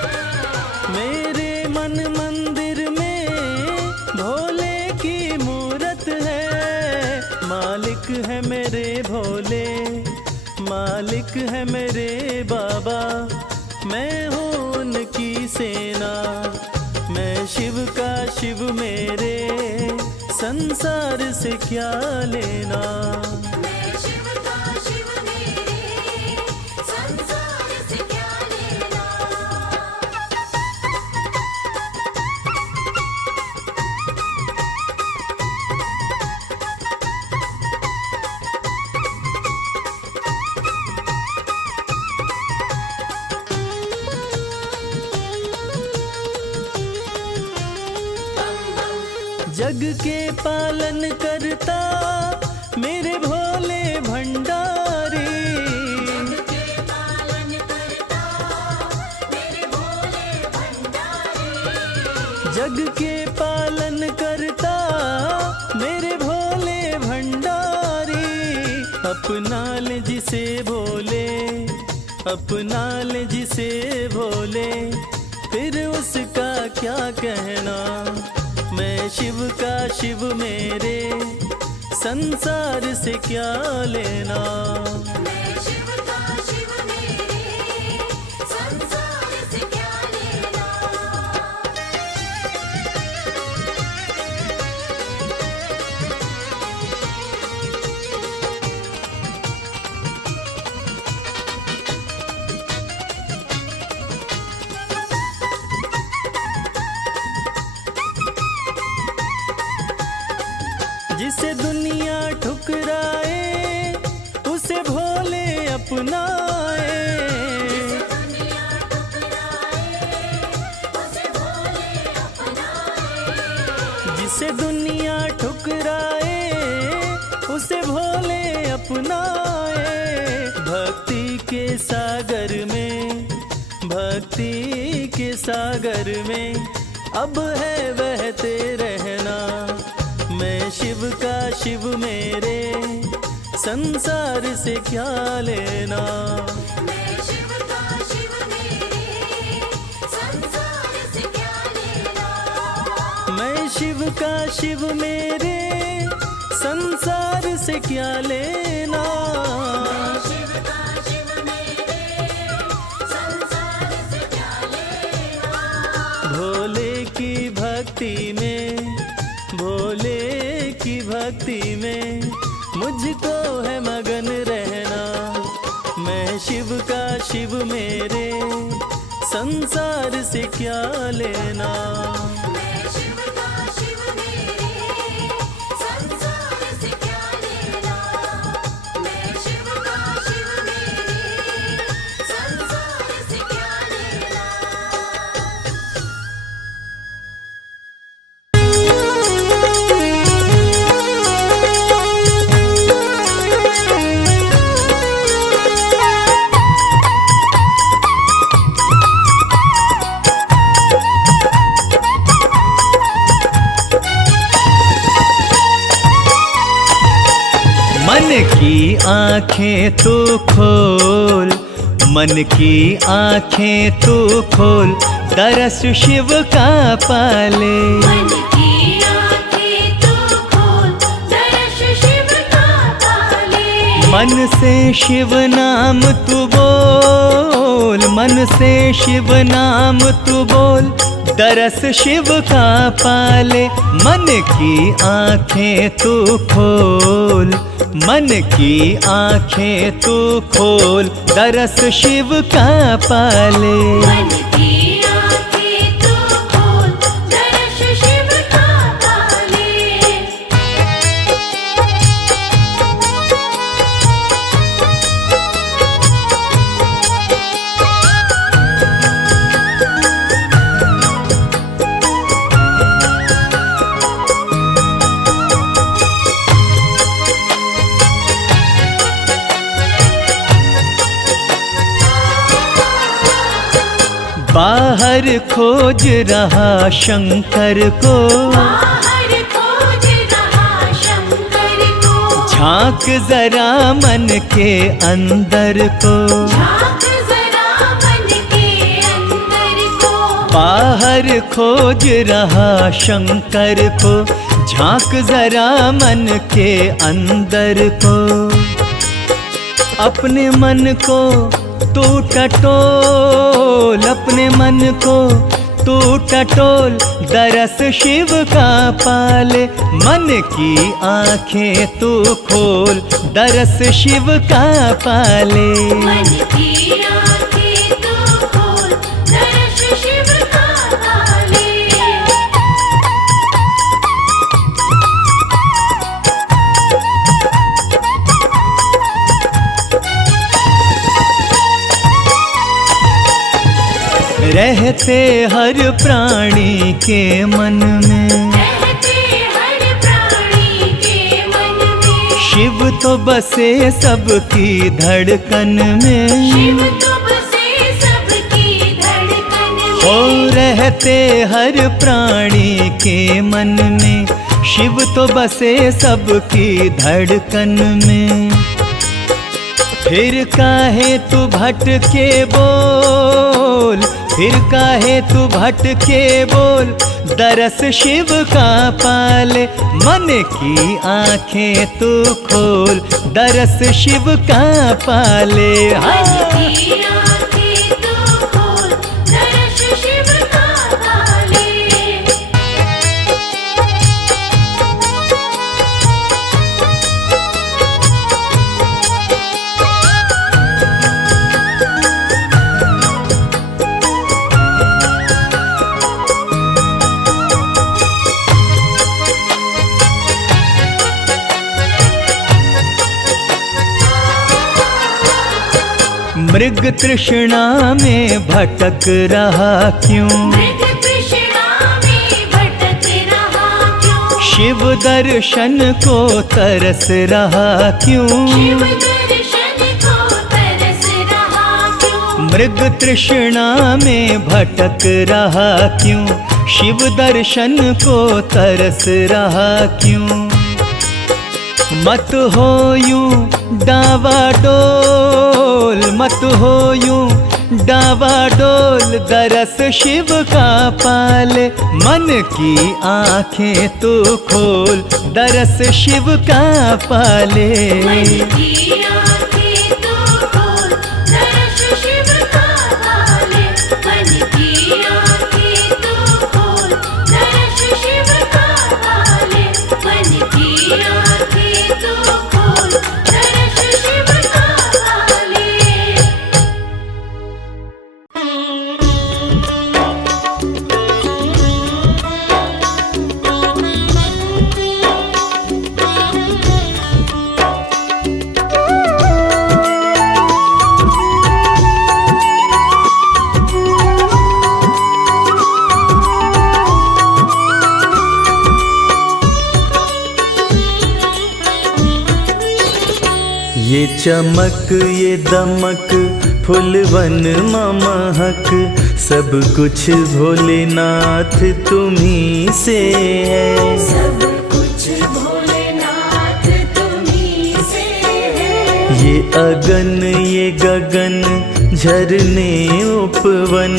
मेरे मन मंदिर में भोले की मूरत है। मालिक है मेरे भोले, मालिक है मेरे बाबा, मैं हूँ उनकी सेना। मैं शिव का शिव मेरे संसार से क्या लेना। मैं शिव का शिव मेरे संसार से क्या लेना। जग के पालन करता मेरे भोले भंडारी। के पालन करता मेरे भोले भंडारी। जग के पालन करता मेरे भोले भंडारी। अपना ले जिसे भोले, अपना ले जिसे भोले, फिर उसका क्या कहना। मैं शिव का शिव मेरे संसार से क्या लेना। मैं शिव का शिव मेरे संसार से क्या लेना। जिसे दुनिया ठुकराए उसे भोले अपनाए। दुनिया ठुकराए उसे भोले अपनाए। जिसे दुनिया ठुकराए उसे भोले अपनाए। भक्ति के सागर में, भक्ति के सागर में अब है बहते रहना। मैं शिव का शिव मेरे संसार से क्या लेना। मैं शिव का शिव मेरे संसार से क्या लेना। मैं शिव का शिव मेरे संसार से क्या लेना। शिव का शिव मेरे संसार से क्या लेना। भोले की भक्ति में, भोले की भक्ति में मुझको है मगन रहना। मैं शिव का शिव मेरे संसार से क्या लेना। मैं शिव का शिव मेरे संसार से क्या लेना। मैं शिव का शिव मेरे संसार से क्या लेना। आंखें तू खोल, मन की आंखें तू खोल, दरस शिव का पाले। मन की आँखें तू खोल, दर्श शिव का पाले। मन से शिव नाम तू बोल, मन से शिव नाम तू बोल, दरस शिव का पाले। मन की आंखें तू खोल, मन की आंखें तू खोल, दरस शिव का पाले। मन की आँखें तू खोल, दर्श शिव का पाले। बाहर खोज रहा शंकर को, बाहर खोज रहा शंकर को, झांक जरा मन के अंदर को। झांक जरा मन के अंदर को। बाहर खोज रहा शंकर को, झांक जरा मन के अंदर को। अपने मन को तू टटोल, अपने मन को तू टटोल, दरस शिव का पाले। मन की आंखें तू खोल, दरस शिव का पाले। मन की आँखें तू खोल, दर्श शिव का पाले। रहते हर प्राणी के मन में, रहते हर प्राणी के मन में, शिव तो बसे सबकी धड़कन में। शिव तो बसे सबकी धड़कन में। हो रहते हर प्राणी के मन में, शिव तो बसे सबकी धड़कन में। फिर काहे तू भटके बोल, फिर काहे तू भटके बोल, दरस शिव का पाले। मन की आंखें तू खोल, दरस शिव का पाले। मन की आँखें तू खोल, दर्श शिव का पाले। मृग तृष्णा में भटक रहा क्यों, मृग तृष्णा में भटक रहा क्यों। शिव दर्शन को तरस रहा क्यों। शिव दर्शन को तरस रहा क्यों। मृग तृष्णा में भटक रहा क्यों, शिव दर्शन को तरस रहा क्यों। मत हो यूं डावाडोल, मत हो यूं डावाडोल, दरस शिव का पाले। मन की आंखें तू खोल, दरस शिव का पाले। मन की आँखें तू खोल, दर्श शिव का पाले। मन की आँखें तू खोल, दर्श शिव का पाले। मन की आँखें तू खोल, दर्श शिव का पाले। ये चमक ये दमक फुलवन महक, सब कुछ भोलेनाथ तुम्ही से है। सब कुछ भोलेनाथ तुम्ही से है। ये अगन ये गगन झरने उपवन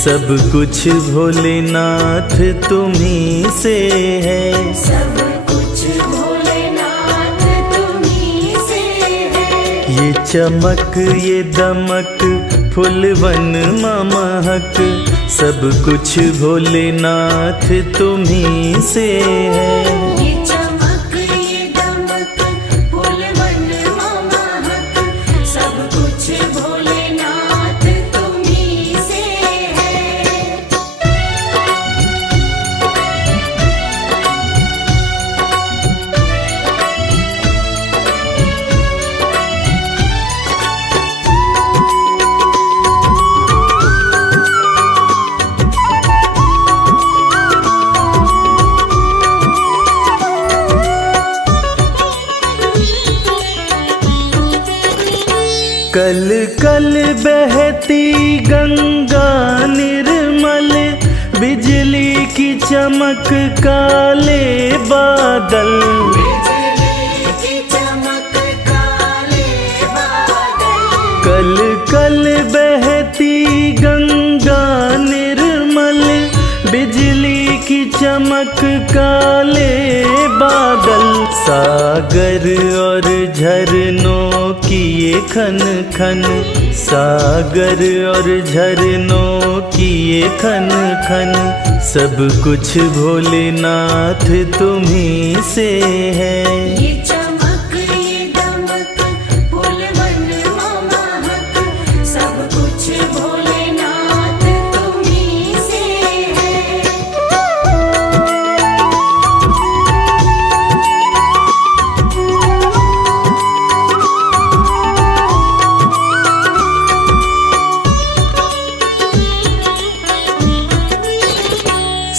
सब कुछ भोलेनाथ तुम्हीं से है। सब कुछ भोलेनाथ तुम्हीं से है। ये चमक ये दमक फुलवन महक सब कुछ भोलेनाथ तुम्हीं से है। ये चमक ये दमक फूलवन महक सब कुछ भोलेनाथ तुम्हीं से है। कल कल बहती गंगा निर्मल बिजली की चमक काले बादल। बिजली की चमक काले बादल। कल कल बहती गंगा निर्मल बिजली की चमक काले बादल। सागर और झरनों की ये खन खन सागर और झरनों की ये खन खन सब कुछ भोलेनाथ तुम्हीं से है। ये चमक ये दमक फूलवन महक सब कुछ भोलेनाथ तुम्हीं से है।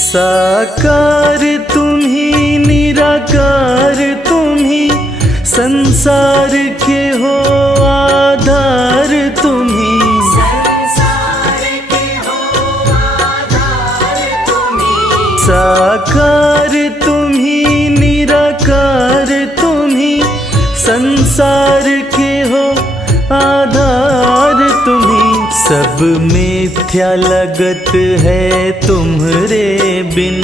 साकार तुम्हीं निराकार तुम्हीं संसार के हो आधार तुम्हीं। संसार के हो आधार तुम्हीं। साकार तुम्हीं निराकार तुम्हीं संसार के हो आधार तुम्हीं। सब मिथ्या लगत है तुम्हरे बिन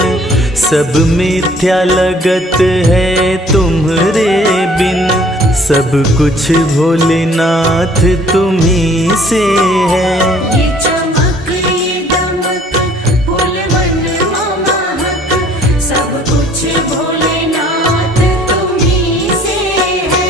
सब मिथ्या लगत है तुम्हरे बिन सब कुछ भोलेनाथ तुम्हीं से है। ये चमक ये दमक फूलवन महक सब कुछ भोलेनाथ तुम्हीं से है।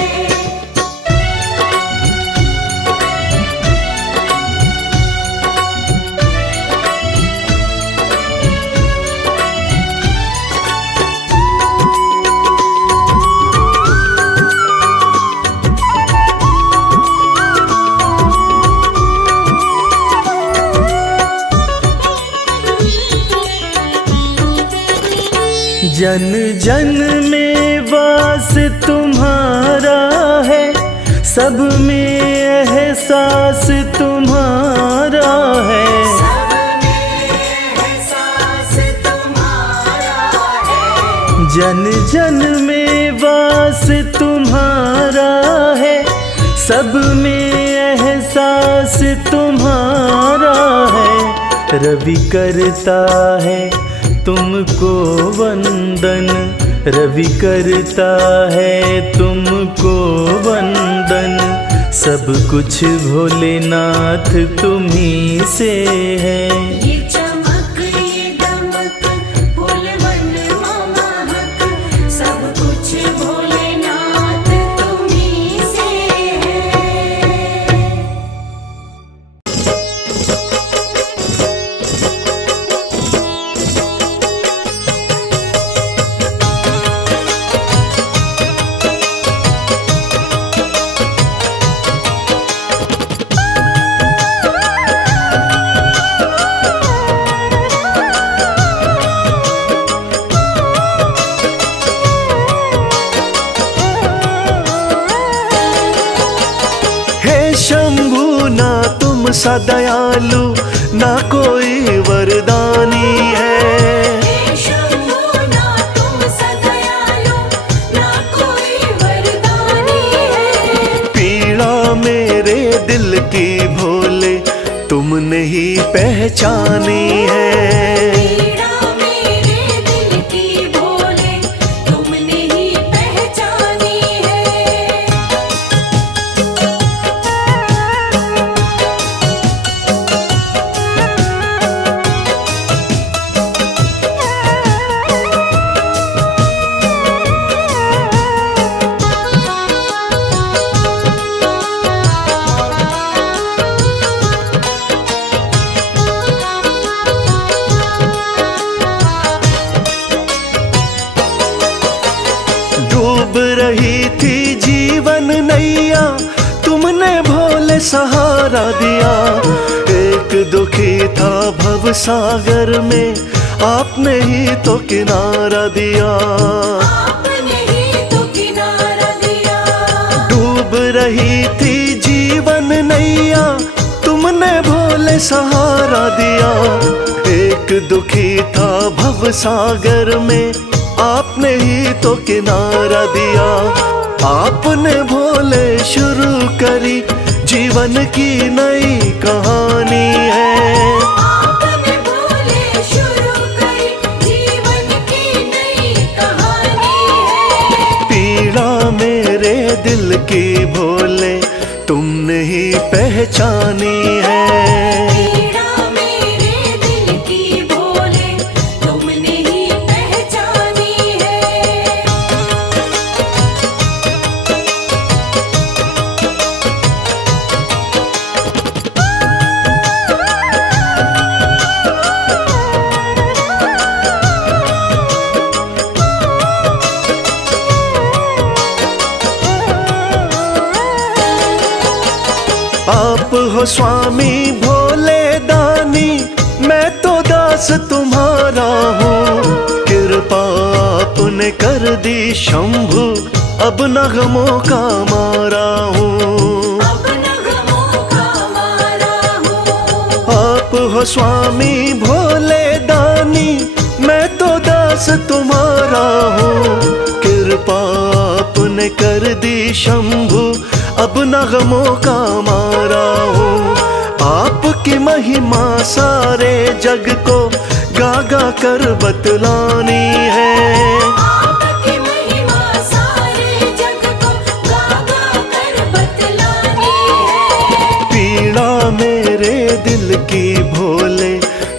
जन जन में वास तुम्हारा है सब में एहसास तुम्हारा है। सब में एहसास तुम्हारा है। जन जन में वास तुम्हारा है सब में एहसास तुम्हारा है। रवि करता है तुमको वंदन रवि करता है तुमको वंदन सब कुछ भोलेनाथ तुम्हीं से है। ये चमक ये दमक फूलवन महक सब कुछ भोलेनाथ तुम्हीं से है। सा दयालु ना कोई वरदानी है। हे शंभू ना तुम सदयालु ना कोई वरदानी है। पीड़ा पहचानी है। पीड़ा मेरे दिल की भोले तुमने ही पहचानी है। डूब रही थी जीवन नैया, तुमने भोले सहारा दिया। एक दुखी था भव सागर में, आपने ही तो किनारा दिया। आपने ही तो किनारा दिया। डूब रही थी जीवन नैया, तुमने भोले सहारा दिया। एक दुखी था भव सागर में, आपने ही तो किनारा दिया। आपने भोले शुरू करी जीवन की नई कहानी है। आपने भोले शुरू करी जीवन की नई कहानी है। पीड़ा मेरे दिल की भोले तुमने ही पहचानी है। पीड़ा मेरे दिल की भोले तुमने ही पहचानी है। आप हो स्वामी भोले दानी, मैं तो दास तुम्हारा हूँ। कृपा आपने कर दी शंभु, अब नगमों का मारा हूँ। अब नगमों का मारा हूँ। आप हो स्वामी भोले दानी, मैं तो दास तुम्हारा हूँ। कृपा आपने कर दी शंभु, अब नगमों का मारा हूँ। आपकी महिमा सारे जग को गा गा कर बतलानी है। आपकी महिमा सारे जग को गा गा कर बतलानी है। पीड़ा मेरे दिल की भोले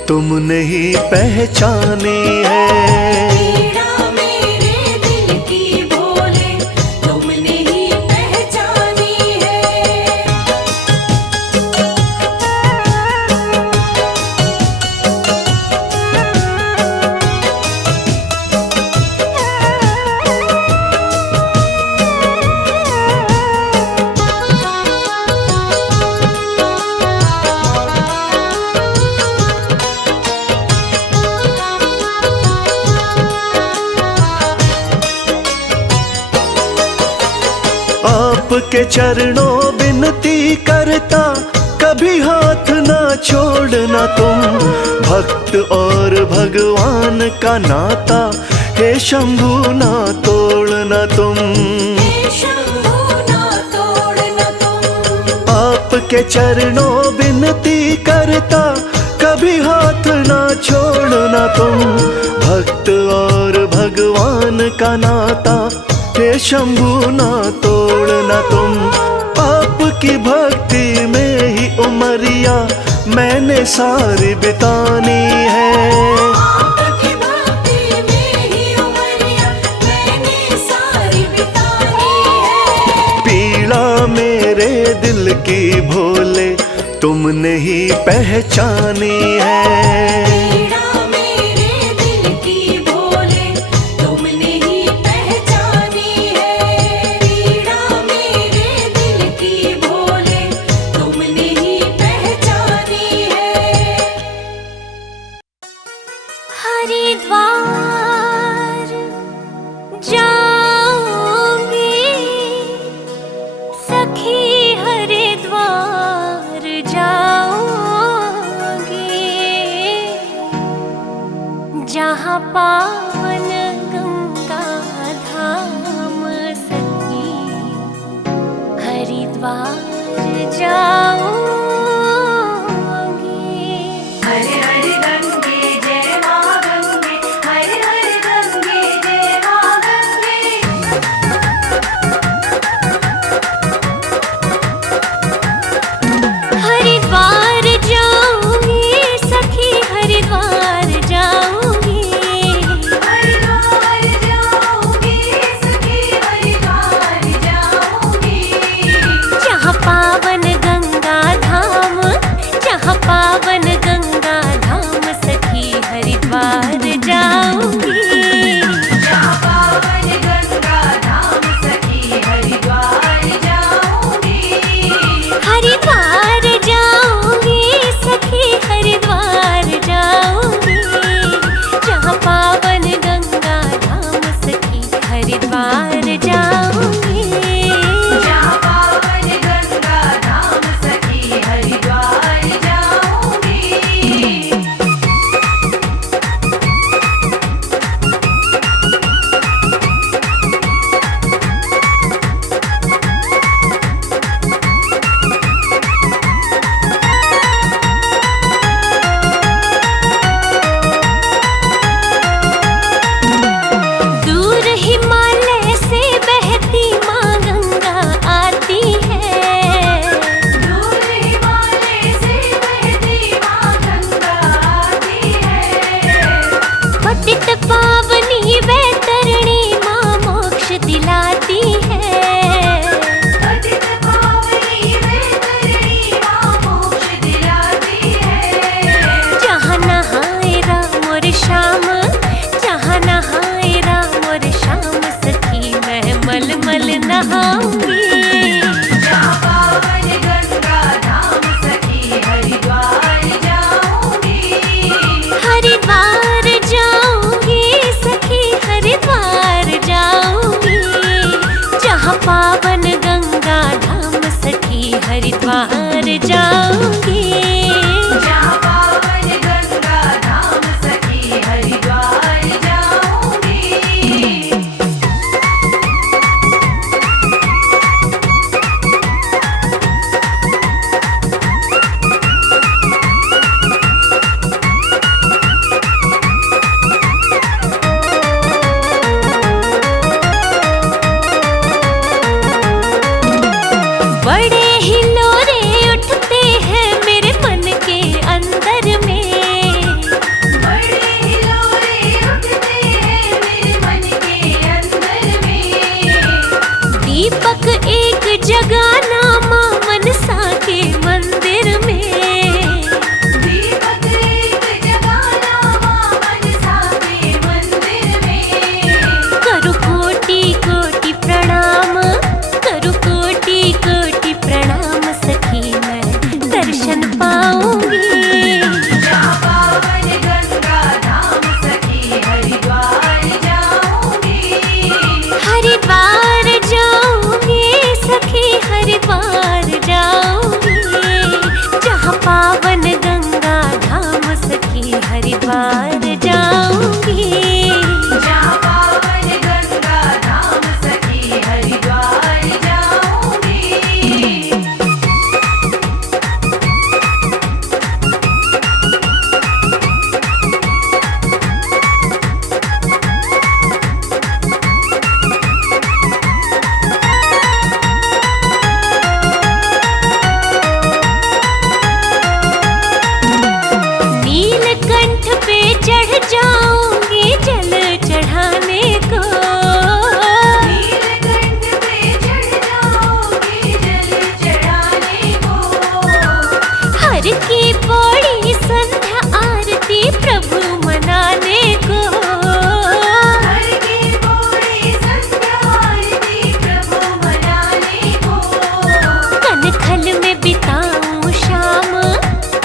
तुमने ही पहचानी है। पीड़ा मेरे दिल की भोले तुमने ही पहचानी है। आपके चरणों विनती करता, कभी हाथ ना छोड़ना तुम। भक्त और भगवान का नाता, हे शंभु ना तोड़ना तुम। हे शंभू ना तोड़ना तुम। आपके चरणों विनती करता, कभी हाथ ना छोड़ना तुम। भक्त और भगवान का नाता, हे शंभु ना तोड़ना तुम। आपकी भक्ति में ही उमरिया मैंने सारी बितानी है। आपकी भक्ति में ही उमरिया मैंने सारी बितानी है। पीड़ा मेरे दिल की भोले तुमने ही पहचानी है। पीड़ा मेरे दिल की भोले तुमने ही पहचानी है। पीड़ा मेरे दिल की भोले तुमने ही पहचानी है। हरिद्वार जाऊंगी सखी, हरिद्वार जाऊंगी, जहाँ पावन गंगा धाम सखी, हरिद्वार जाऊंगी। हरे हरिद्वार जाऊंगी। जहाँ पावन गंगा धाम सखी हरिद्वार जाऊंगी। नीलकंठ पे चढ़ जाऊंगी जल चढ़ाने को। नीलकंठ पे चढ़ जाओगे जल चढ़ाने को। हर की पौड़ी संध्या आरती प्रभु मनाने को। हर की पौड़ी संध्या आरती प्रभु मनाने को। कनखल में बिताऊं शाम,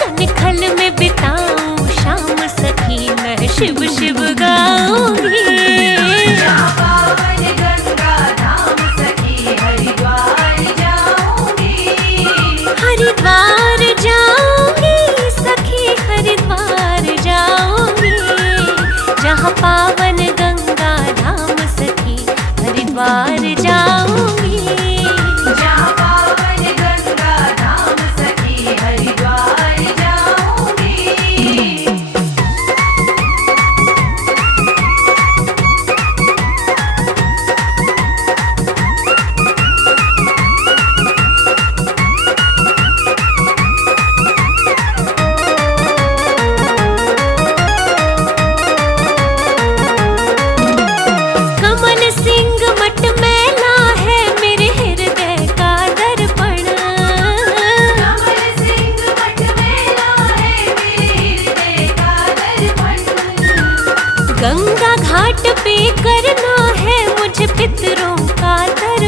कनखल में बिताऊं शाम सखी मैं शिव शिव गाऊंगी। जहाँ पावन गंगा धाम सखी हरिद्वार जाऊंगी। हरिद्वार जाऊंगी सखी हरिद्वार जाऊंगी। जहाँ पावन गंगा धाम सखी हरिद्वार जाऊंगी। जहाँ पावन गंगा धाम सखी हरिद्वार जाऊंगी। कमल सिंह मठ मैला है मेरे हृदय का दर्पण। कमल सिंह मठ मेला है मेरे हृदय का दर्पण। गंगा घाट पे करना है मुझे पितरों का तर्पण।